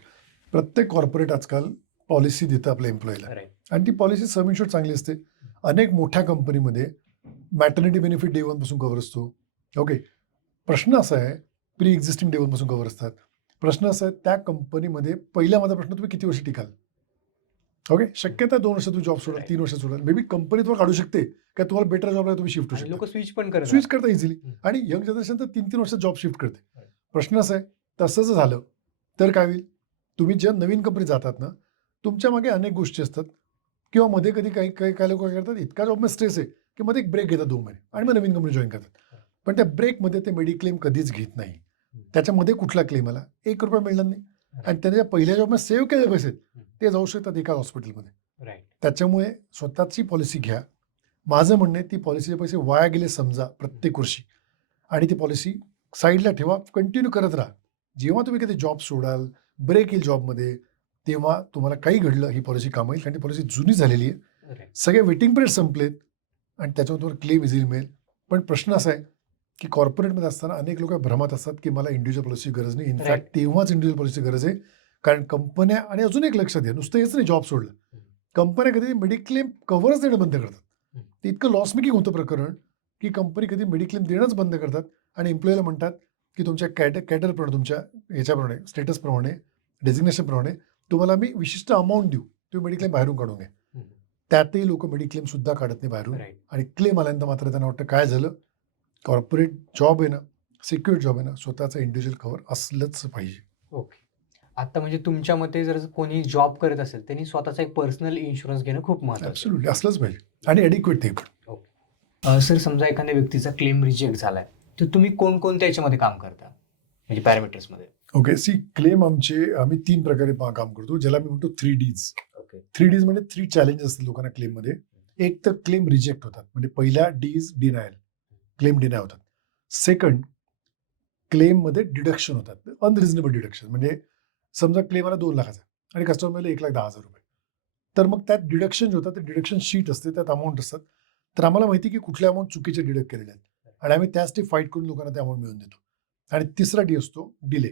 प्रत्येक कॉर्पोरेट आजकाल पॉलिसी देतं आपल्या एम्प्लॉईला राईट. आणि ती पॉलिसी सम इन्शुअर्ड चांगली असते. अनेक मोठ्या कंपनीमध्ये मॅटर्निटी बेनिफिट डे 1 पासून कव्हर असतो. ओके. प्रश्न असा आहे, प्री एक्झिस्टिंग डे 1 पासून कव्हर असतात. प्रश्न असा आहे, त्या कंपनीमध्ये पहिला माझा प्रश्न, तुम्ही किती वर्ष टिकाल? ओके. शक्यता 2 वर्ष तुम्ही जॉब सोडाल, 3 वर्ष सोडाल. मे बी कंपनी तुम्हाला काढू शकते का तुम्हाला बेटर जॉबला तुम्ही शिफ्ट होऊ आणि शकता. लोक स्विच पण करतात. स्विच करता इझिली. हम्म. आणि यंग जनरेशन तर 3-3 वर्षात जॉब शिफ्ट करते. Right. प्रश्न असा आहे, तसं जर झालं तर काय होईल? तुम्ही ज्या नवीन कंपनी जातात ना, तुमच्या मागे अनेक गोष्टी असतात किंवा मध्ये कधी काही लोक काय करतात, इतका जॉबमध्ये स्ट्रेस आहे की मध्ये एक ब्रेक घेतात 2 महिने आणि मग नवीन कंपनी जॉईन करतात. पण त्या ब्रेकमध्ये ते मेडिक्लेम कधीच घेत नाही. त्याच्यामध्ये कुठला क्लेम आला, ₹1 मिळणार नाही आणि त्याच्या पहिल्या जॉबमध्ये सेव्ह केलेले पैसे ते जाऊ शकतात एका हॉस्पिटलमध्ये. राईट. त्याच्यामुळे स्वतःची पॉलिसी घ्या. माझं म्हणणं आहे, ती पॉलिसीचे पैसे वाया गेले समजा प्रत्येक वर्षी आणि ती पॉलिसी साईडला ठेवा, कंटिन्यू करत राहा. जेव्हा तुम्ही कधी जॉब सोडाल, ब्रेक येईल जॉबमध्ये, तेव्हा तुम्हाला काही घडलं ही पॉलिसी कामा येईल, कारण ती पॉलिसी जुनी झालेली आहे. राईट. सगळे वेटिंग पिरियड संपलेत आणि त्याच्यावर तुम्हाला क्लेम इझिली मिळेल. पण प्रश्न असा आहे की कॉर्पोरेटमध्ये असताना अनेक लोक भ्रमात असतात की मला इंडिव्हिज्युअल पॉलिसीची गरज नाही. इनफॅक्ट तेव्हाच इंडिव्हिज्युअल पॉलिसीची गरज आहे, कारण कंपन्या आणि अजून एक लक्षात घ्या, नुसतं हेच नाही जॉब सोडलं, कंपन्या कधी मेडिक्लेम कव्हरच देणं बंद करतात. ते इतकं लॉस मेकिंग होतं प्रकरण की कंपनी कधी मेडिक्लेम देणंच बंद करतात आणि एम्प्लॉईला म्हणतात की तुमच्या कॅडरप्रमाणे, तुमच्या ह्याच्याप्रमाणे, स्टेटसप्रमाणे, डेझिग्नेशनप्रमाणे तुम्हाला मी विशिष्ट अमाऊंट देऊ, तुम्ही मेडिक्लेम बाहेरून काढून घ्या. त्यातही लोक मेडिक्लेम सुद्धा काढत नाही बाहेरून. राईट. आणि क्लेम आल्यानंतर मात्र त्यांना वाटतं काय झालं, कॉर्पोरेट जॉब आहे ना, सिक्युअर जॉब आहे ना, स्वतःचं इंडिव्हिज्युअल कव्हर असलंच पाहिजे. ओके. आता म्हणजे तुमच्या मते जर कोणी जॉब करत असेल त्यांनी स्वतःचा एक पर्सनल इन्शुरन्स घेणं खूप महत्त्वाचं आहे. ॲब्सोल्युटली असलंच पाहिजे आणि ॲडिक्वेट ते पण. सर समजा एखाद्या व्यक्तीचा क्लेम रिजेक्ट झालाय, तर तुम्ही कोणकोणत्या याच्यामध्ये काम करता म्हणजे पॅरामीटर्समध्ये? ओके. क्लेम आम्ही 3 प्रकारे काम करतो, ज्याला मी म्हणतो 3Ds. ओके. 3Ds म्हणजे 3 चॅलेंजेस असतात लोकांना क्लेममध्ये. एक तर क्लेम रिजेक्ट होतात, म्हणजे पहिला D is denial, claim deny होतात. सेकंड, क्लेममध्ये डिडक्शन होतात, अनरिझनेबल डिडक्शन. म्हणजे समजा क्लेम आला 2 लाखाचा आणि कस्टमर मिळाले ₹1,10,000. तर मग त्यात डिडक्शन जे होतात ते डिडक्शन शीट असते, त्यात अमाऊंट असतात. तर आम्हाला माहिती की कुठल्या अमाऊंट चुकीचे डिडक्ट केलेले आहेत आणि आम्ही त्यासाठी फाईट करून लोकांना ते अमाऊंट मिळवून देतो. आणि तिसरा डी असतो डिले.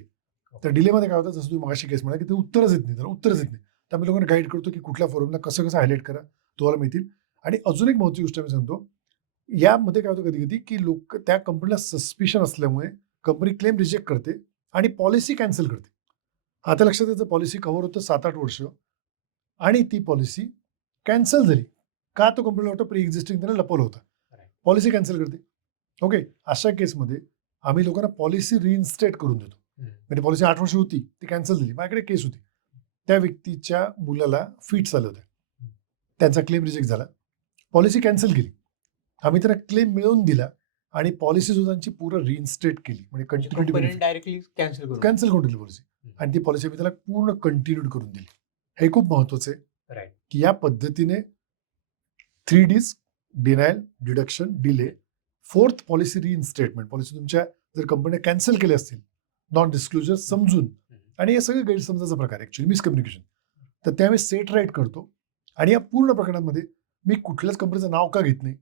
तर डिलेमध्ये काय होतं, जसं तुम्ही मगाशी केस म्हणाला की ते उत्तरच येत नाही, त्याला उत्तरच येत नाही. तर आम्ही लोकांना गाईड करतो की कुठल्या फॉर्मला कसं हायलाईट करा, तुम्हाला मिळतील. आणि अजून एक महत्त्वाची गोष्ट आम्ही सांगतो, यामध्ये काय होतं कधी कधी की लोक त्या कंपनीला सस्पिशन असल्यामुळे कंपनी क्लेम रिजेक्ट करते आणि पॉलिसी कॅन्सल करते. आता लक्षात यायचं, पॉलिसी कव्हर होतं 7-8 वर्ष आणि ती पॉलिसी कॅन्सल झाली का, तो कंपनीला वाटतं प्री एक्झिस्टिंग त्याला लपवलं होतं, पॉलिसी कॅन्सल करते. ओके. अशा केसमध्ये आम्ही लोकांना पॉलिसी रिइन्स्टेट करून देतो. म्हणजे पॉलिसी 8 वर्ष होती, ती कॅन्सल झाली. माझ्याकडे केस होती, त्या व्यक्तीच्या मुलाला फिट्स आले होते, त्यांचा क्लेम रिजेक्ट झाला, पॉलिसी कॅन्सल केली, आम्ही त्यांना क्लेम मिळवून दिला आणि पॉलिसी सुद्धा त्यांची पूर्ण रिइन्स्टेट केली, म्हणजे कंटिन्युटी डायरेक्टली कॅन्सल करून दिली पॉलिसी आणि ती पॉलिसी आम्ही त्याला पूर्ण कंटिन्यूड करून दिली. हे खूप महत्वाचं आहे. राईट. की या पद्धतीने 3Ds, denial, deduction, delay. Fourth, policy reinstatement. Policy तुमच्या जर कंपन्या कॅन्सल केल्या असतील, नॉन डिस्क्लोजर समजून, आणि हे सगळं गैरसमजाचा प्रकार ॲक्च्युअली मिसकम्युनिकेशन, तर त्यावेळी सेट राईट करतो. आणि या पूर्ण प्रकरणामध्ये मी कुठल्याच कंपनीचं नाव का घेत नाही,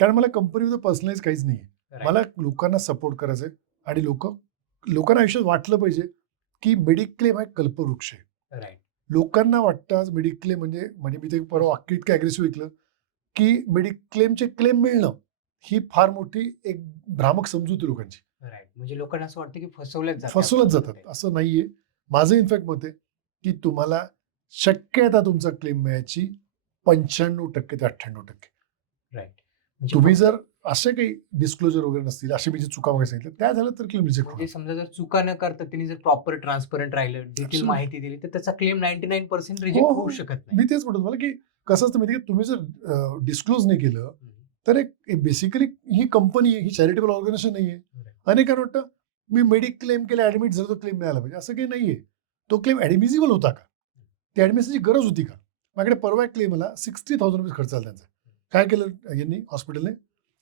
कारण मला कंपनीमध्ये पर्सनलाइज काहीच नाही आहे. मला लोकांना सपोर्ट करायचं आहे आणि लोकांना आयुष्यात वाटलं पाहिजे की मेडिक्लेम हा कल्पवृक्ष आहे. राईट. लोकांना वाटतं आज मेडिक्लेम म्हणजे मी ते परवा वाक्य इतकं ॲग्रेसिव्ह ऐकलं की मेडिक्लेमचे क्लेम मिळणं ही फार मोठी एक भ्रामक समजूत आहे लोकांची. राईट. म्हणजे लोकांना असं वाटतं की फसवलेच जातात. असं नाहीये. माझं इनफॅक्ट मत आहे की तुम्हाला शक्यता तुमचा क्लेम मिळायची 95% ते 98%. राईट. तुम्ही जर असे काही डिस्क्लोजर वगैरे नसतील, अशी मी जी चुका वगैरे सांगितलं त्या झालं तर क्लेम रिजेक्ट म्हणजे समजा जर चुका न करता त्यांनी जर प्रॉपर ट्रान्सपरंट राहिलं, डिटेल Absolutely. माहिती दिली, तर त्याचा क्लेम 99% रिजेक्ट होऊ शकत नाही. मी तेच म्हणतो तुम्हाला की कसं असतं माहिती, तुम्ही जर डिस्क्लोज नाही केलं तर एक बेसिकली ही कंपनी आहे, ही चॅरिटेबल ऑर्गनायझेशन नाहीये. अनेकांना वाटतं मी मेडिक्लेम केलं, ऍडमिट झालं, तो क्लेम मिळाला पाहिजे असं काही नाहीये. तो क्लेम ऍडमिसिबल होता का, ते ऍडमिशनची गरज होती का? माझ्याकडे परवा एक क्लेम आला, 60,000 रुपये खर्च आला त्यांचा. काय केलं यांनी हॉस्पिटलने,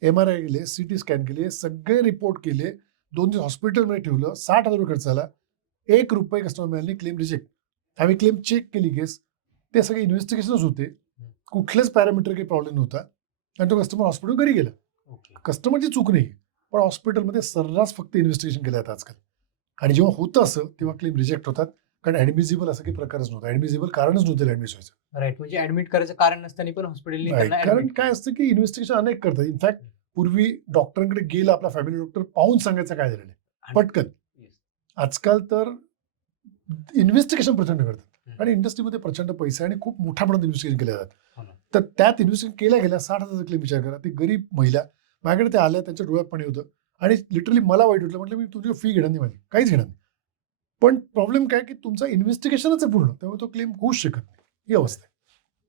MRI केले, CT स्कॅन केले, सगळे रिपोर्ट केले, 2 दिवस हॉस्पिटलमध्ये ठेवलं, 60,000 रुपये खर्च आला, ₹1 कस्टमर मिळाले, क्लेम रिजेक्ट. आम्ही क्लेम चेक केली केस, ते सगळे इन्व्हेस्टिगेशनच होते, कुठलेच पॅरामीटर काही प्रॉब्लेम नव्हता आणि तो कस्टमर हॉस्पिटल घरी गेला. कस्टमरची चूक नाही, पण हॉस्पिटलमध्ये सर्रास फक्त इन्व्हेस्टिगेशन केलं जातं आजकाल. आणि जेव्हा होतं असं तेव्हा क्लेम रिजेक्ट होतात, कारण ऍडमिसिबल असं काही प्रकारच नव्हता, ऍडमिसिबल कारणच नव्हतं ऍडमिट व्हायचं. राईट, म्हणजे ऍडमिट करायचं कारण नसताना पण हॉस्पिटलने नाही, त्यांना कारण admit काय असतं की इन्व्हेस्टिगेशन अनेक करतात. इनफॅक्ट पूर्वी डॉक्टरांकडे गेला आपला फॅमिली डॉक्टर, पाहून सांगायचं काय झालेलं आहे पटकन. Yes. आजकाल तर इन्व्हेस्टिगेशन प्रचंड करतात हम्म. आणि इंडस्ट्रीमध्ये प्रचंड पैसे आणि खूप मोठ्या प्रमाणात इन्व्हेस्टिगेशन केले जातात. हो ना. तर त्यात इन्व्हेस्टिगेशन केल्या गेल्या 60,000 क्लेम विचार करा. ती गरीब महिला माझ्याकडे ते आल्या, त्यांच्या डोळ्यात पाणी होतं आणि लिटरली मला वाईट वाटलं. म्हटलं मी तुझी फी घेणार नाही, माझी काहीच घेणार नाही. पण प्रॉब्लेम काय की तुमचा इन्व्हेस्टिगेशनच आहे पूर्ण, त्यामुळे तो क्लेम होऊच शकत नाही, ही अवस्था आहे.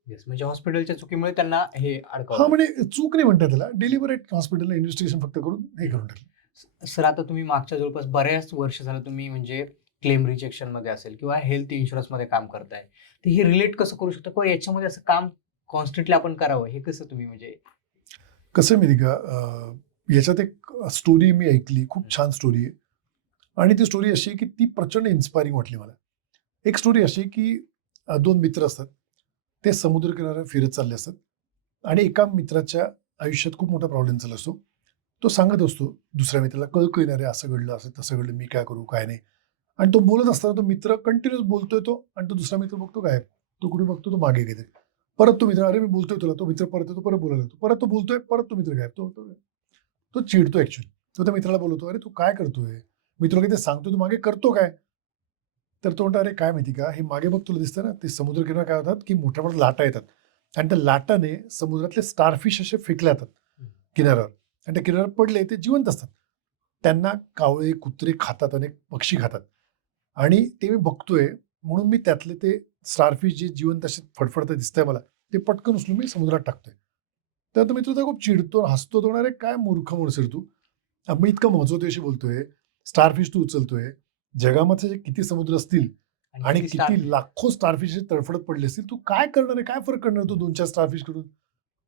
येस, म्हणजे हॉस्पिटलच्या चुकीमुळे त्यांना हे हा अडकवलं. म्हणजे चूक नाही म्हणतात त्याला, डेलिबरेट हॉस्पिटलला इन्व्हेस्टिगेशन फक्त करून हे करून टाकलं. सर, आता तुम्ही मागच्या जवळपास बऱ्याच वर्ष झालं तुम्ही म्हणजे क्लेम रिजेक्शन मध्ये असेल किंवा हेल्थ इन्शुरन्स मध्ये काम करताय, तर हे रिलेट कसं करू शकता किंवा याच्यामध्ये असं काम कॉन्स्टंटली आपण करावं, हे कसं तुम्ही म्हणजे कसं आहे माहिती का, याच्यात एक स्टोरी मी ऐकली, खूप छान स्टोरी आहे आणि ती स्टोरी अशी आहे की ती प्रचंड इन्स्पायरिंग वाटली मला. एक स्टोरी अशी की 2 मित्र असतात, ते समुद्रकिनाऱ्यावर फिरत चालले असतात आणि एका मित्राच्या आयुष्यात खूप मोठा प्रॉब्लेम चालू असतो. तो सांगत असतो दुसऱ्या मित्राला, कळकं येणारे, असं घडलं, असं तसं घडलं, मी काय करू काय नाही. आणि तो बोलत असताना तो मित्र कंटिन्युअस बोलतोय तो, आणि तो दुसरा मित्र बघतो काय, तो कुठे बघतो, तो मागे गेले. परत तो मित्र, अरे मी बोलतोय तुला, तो मित्र परत येतो, परत बोलायला लागतो, परत तो बोलतोय, परत तो मित्र काय, तो चिडतो ऍक्च्युअली. तो त्या मित्राला बोलतो, अरे तू काय करतोय, मित्र काही ते सांगतो, तू मागे करतो काय. तर तो म्हणतो, अरे काय माहिती का, हे मागे बघ तुला दिसतं ना, ते समुद्रकिनारा काय होतात की मोठ्या मोठ्या लाटा येतात आणि त्या लाटाने समुद्रातले स्टारफिश असे फेकले जातात किनाऱ्यावर, आणि त्या किनाऱ्यावर पडले ते जिवंत असतात. त्यांना कावळे, कुत्रे खातात, अनेक पक्षी खातात, आणि ते मी बघतोय म्हणून मी त्यातले ते स्टारफिश जे जिवंत असे फडफडता दिसतंय मला, ते पटकन उचलून मी समुद्रात टाकतोय. तर तो मित्र खूप चिडतो, हसतो, तो अरे काय मूर्ख माणूस आहे रे तू, मी इतकं महत्वाशी बोलतोय, स्टारफिश तू उचलतोय, जगामध्ये जे किती समुद्र असतील आणि किती किती लाखो स्टारफिश तडफडत पडले असतील, तू काय करणार आहे, काय फरक करणार तू 2-4 स्टारफिश कडून.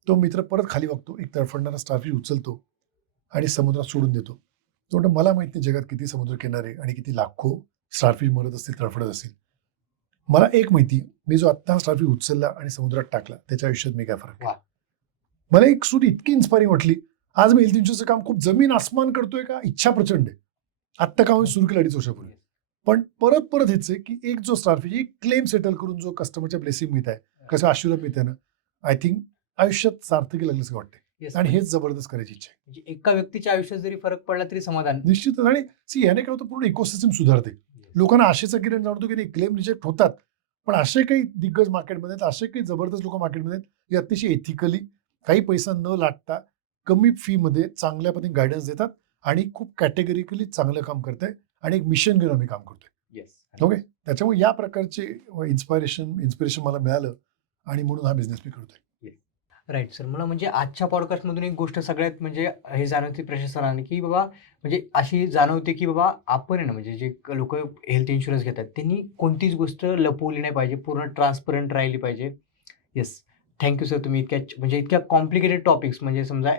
तो मित्र परत खाली बघतो, एक तडफडणारा स्टारफिश उचलतो आणि समुद्रात सोडून देतो. तो म्हणतो, मला माहित नाही जगात किती समुद्र किनारे आणि किती लाखो स्टारफिश मरत असतील, तडफडत असतील. मला एक माहिती, मी जो आत्ता स्टारफिश उचलला आणि समुद्रात टाकला, त्याच्या आयुष्यात मी काय फरक केला. मला एक स्टोरी इतकी इन्स्पायरिंग वाटली. आज मी हेल्थ इन्शुरन्सचं काम खूप जमीन आसमान करतोय का, इच्छा प्रचंड आहे. आत्ता काम सुरू केलं 2.5 वर्षापूर्वी, पण परत परत हेच आहे की एक जो स्टारफिश, एक क्लेम सेटल करून जो कस्टमरच्या ब्लेसिंग मिळत आहे, कसं आशीर्वाद मिळत आहे ना, आय थिंक आयुष्यात सार्थकी लागलं असं वाटतंय. Yes, आणि हेच जबरदस्त करायची इच्छा आहे. म्हणजे एका व्यक्तीच्या आयुष्यात जरी फरक पडला तरी समाधान. निश्चितच. आणि याने काय होतं, पूर्ण इकोसिस्टम सुधारते. लोकांना आशेचा किरण जाणवतो की नाही, क्लेम रिजेक्ट होतात, पण असे काही दिग्गज मार्केटमध्ये आहेत, असे काही जबरदस्त लोक मार्केटमध्ये आहेत, जे अतिशय एथिकली, काही पैसा न लाटता, कमी फी मध्ये चांगल्या पद्धतीने गायडन्स देतात आणि खूप कॅटेगरिकली चांगलं काम करताय आणि एक मिशन घेऊन आम्ही काम करतोय. ओके, त्याच्यामुळे या प्रकारचे इन्स्पिरेशन मला मिळालं आणि म्हणून हा बिझनेस मी करतोय. राईट सर, मला म्हणजे आजच्या पॉडकास्टमधून एक गोष्ट सगळ्यात म्हणजे हे जाणवते प्रशासनाने, की बाबा म्हणजे अशी जाणवते की बाबा आपण आहे ना, म्हणजे जे लोक हेल्थ इन्शुरन्स घेतात त्यांनी कोणतीच गोष्ट लपवली नाही पाहिजे, पूर्ण ट्रान्सपरंट राहिली पाहिजे. Yes, thank you sir. तुम्ही इतक्या कॉम्प्लिकेटेड टॉपिक्स, म्हणजे समजा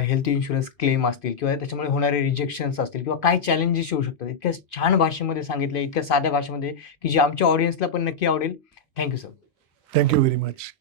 हेल्थ इन्शुरन्स क्लेम असतील किंवा त्याच्यामुळे होणारे रिजेक्शन्स असतील किंवा काय चॅलेंजेस येऊ शकतात, इतक्या छान भाषेमध्ये सांगितलं, इतक्या साध्या भाषेमध्ये, की जे आमच्या ऑडियन्सला पण नक्की आवडेल. Thank you sir. Thank you very much.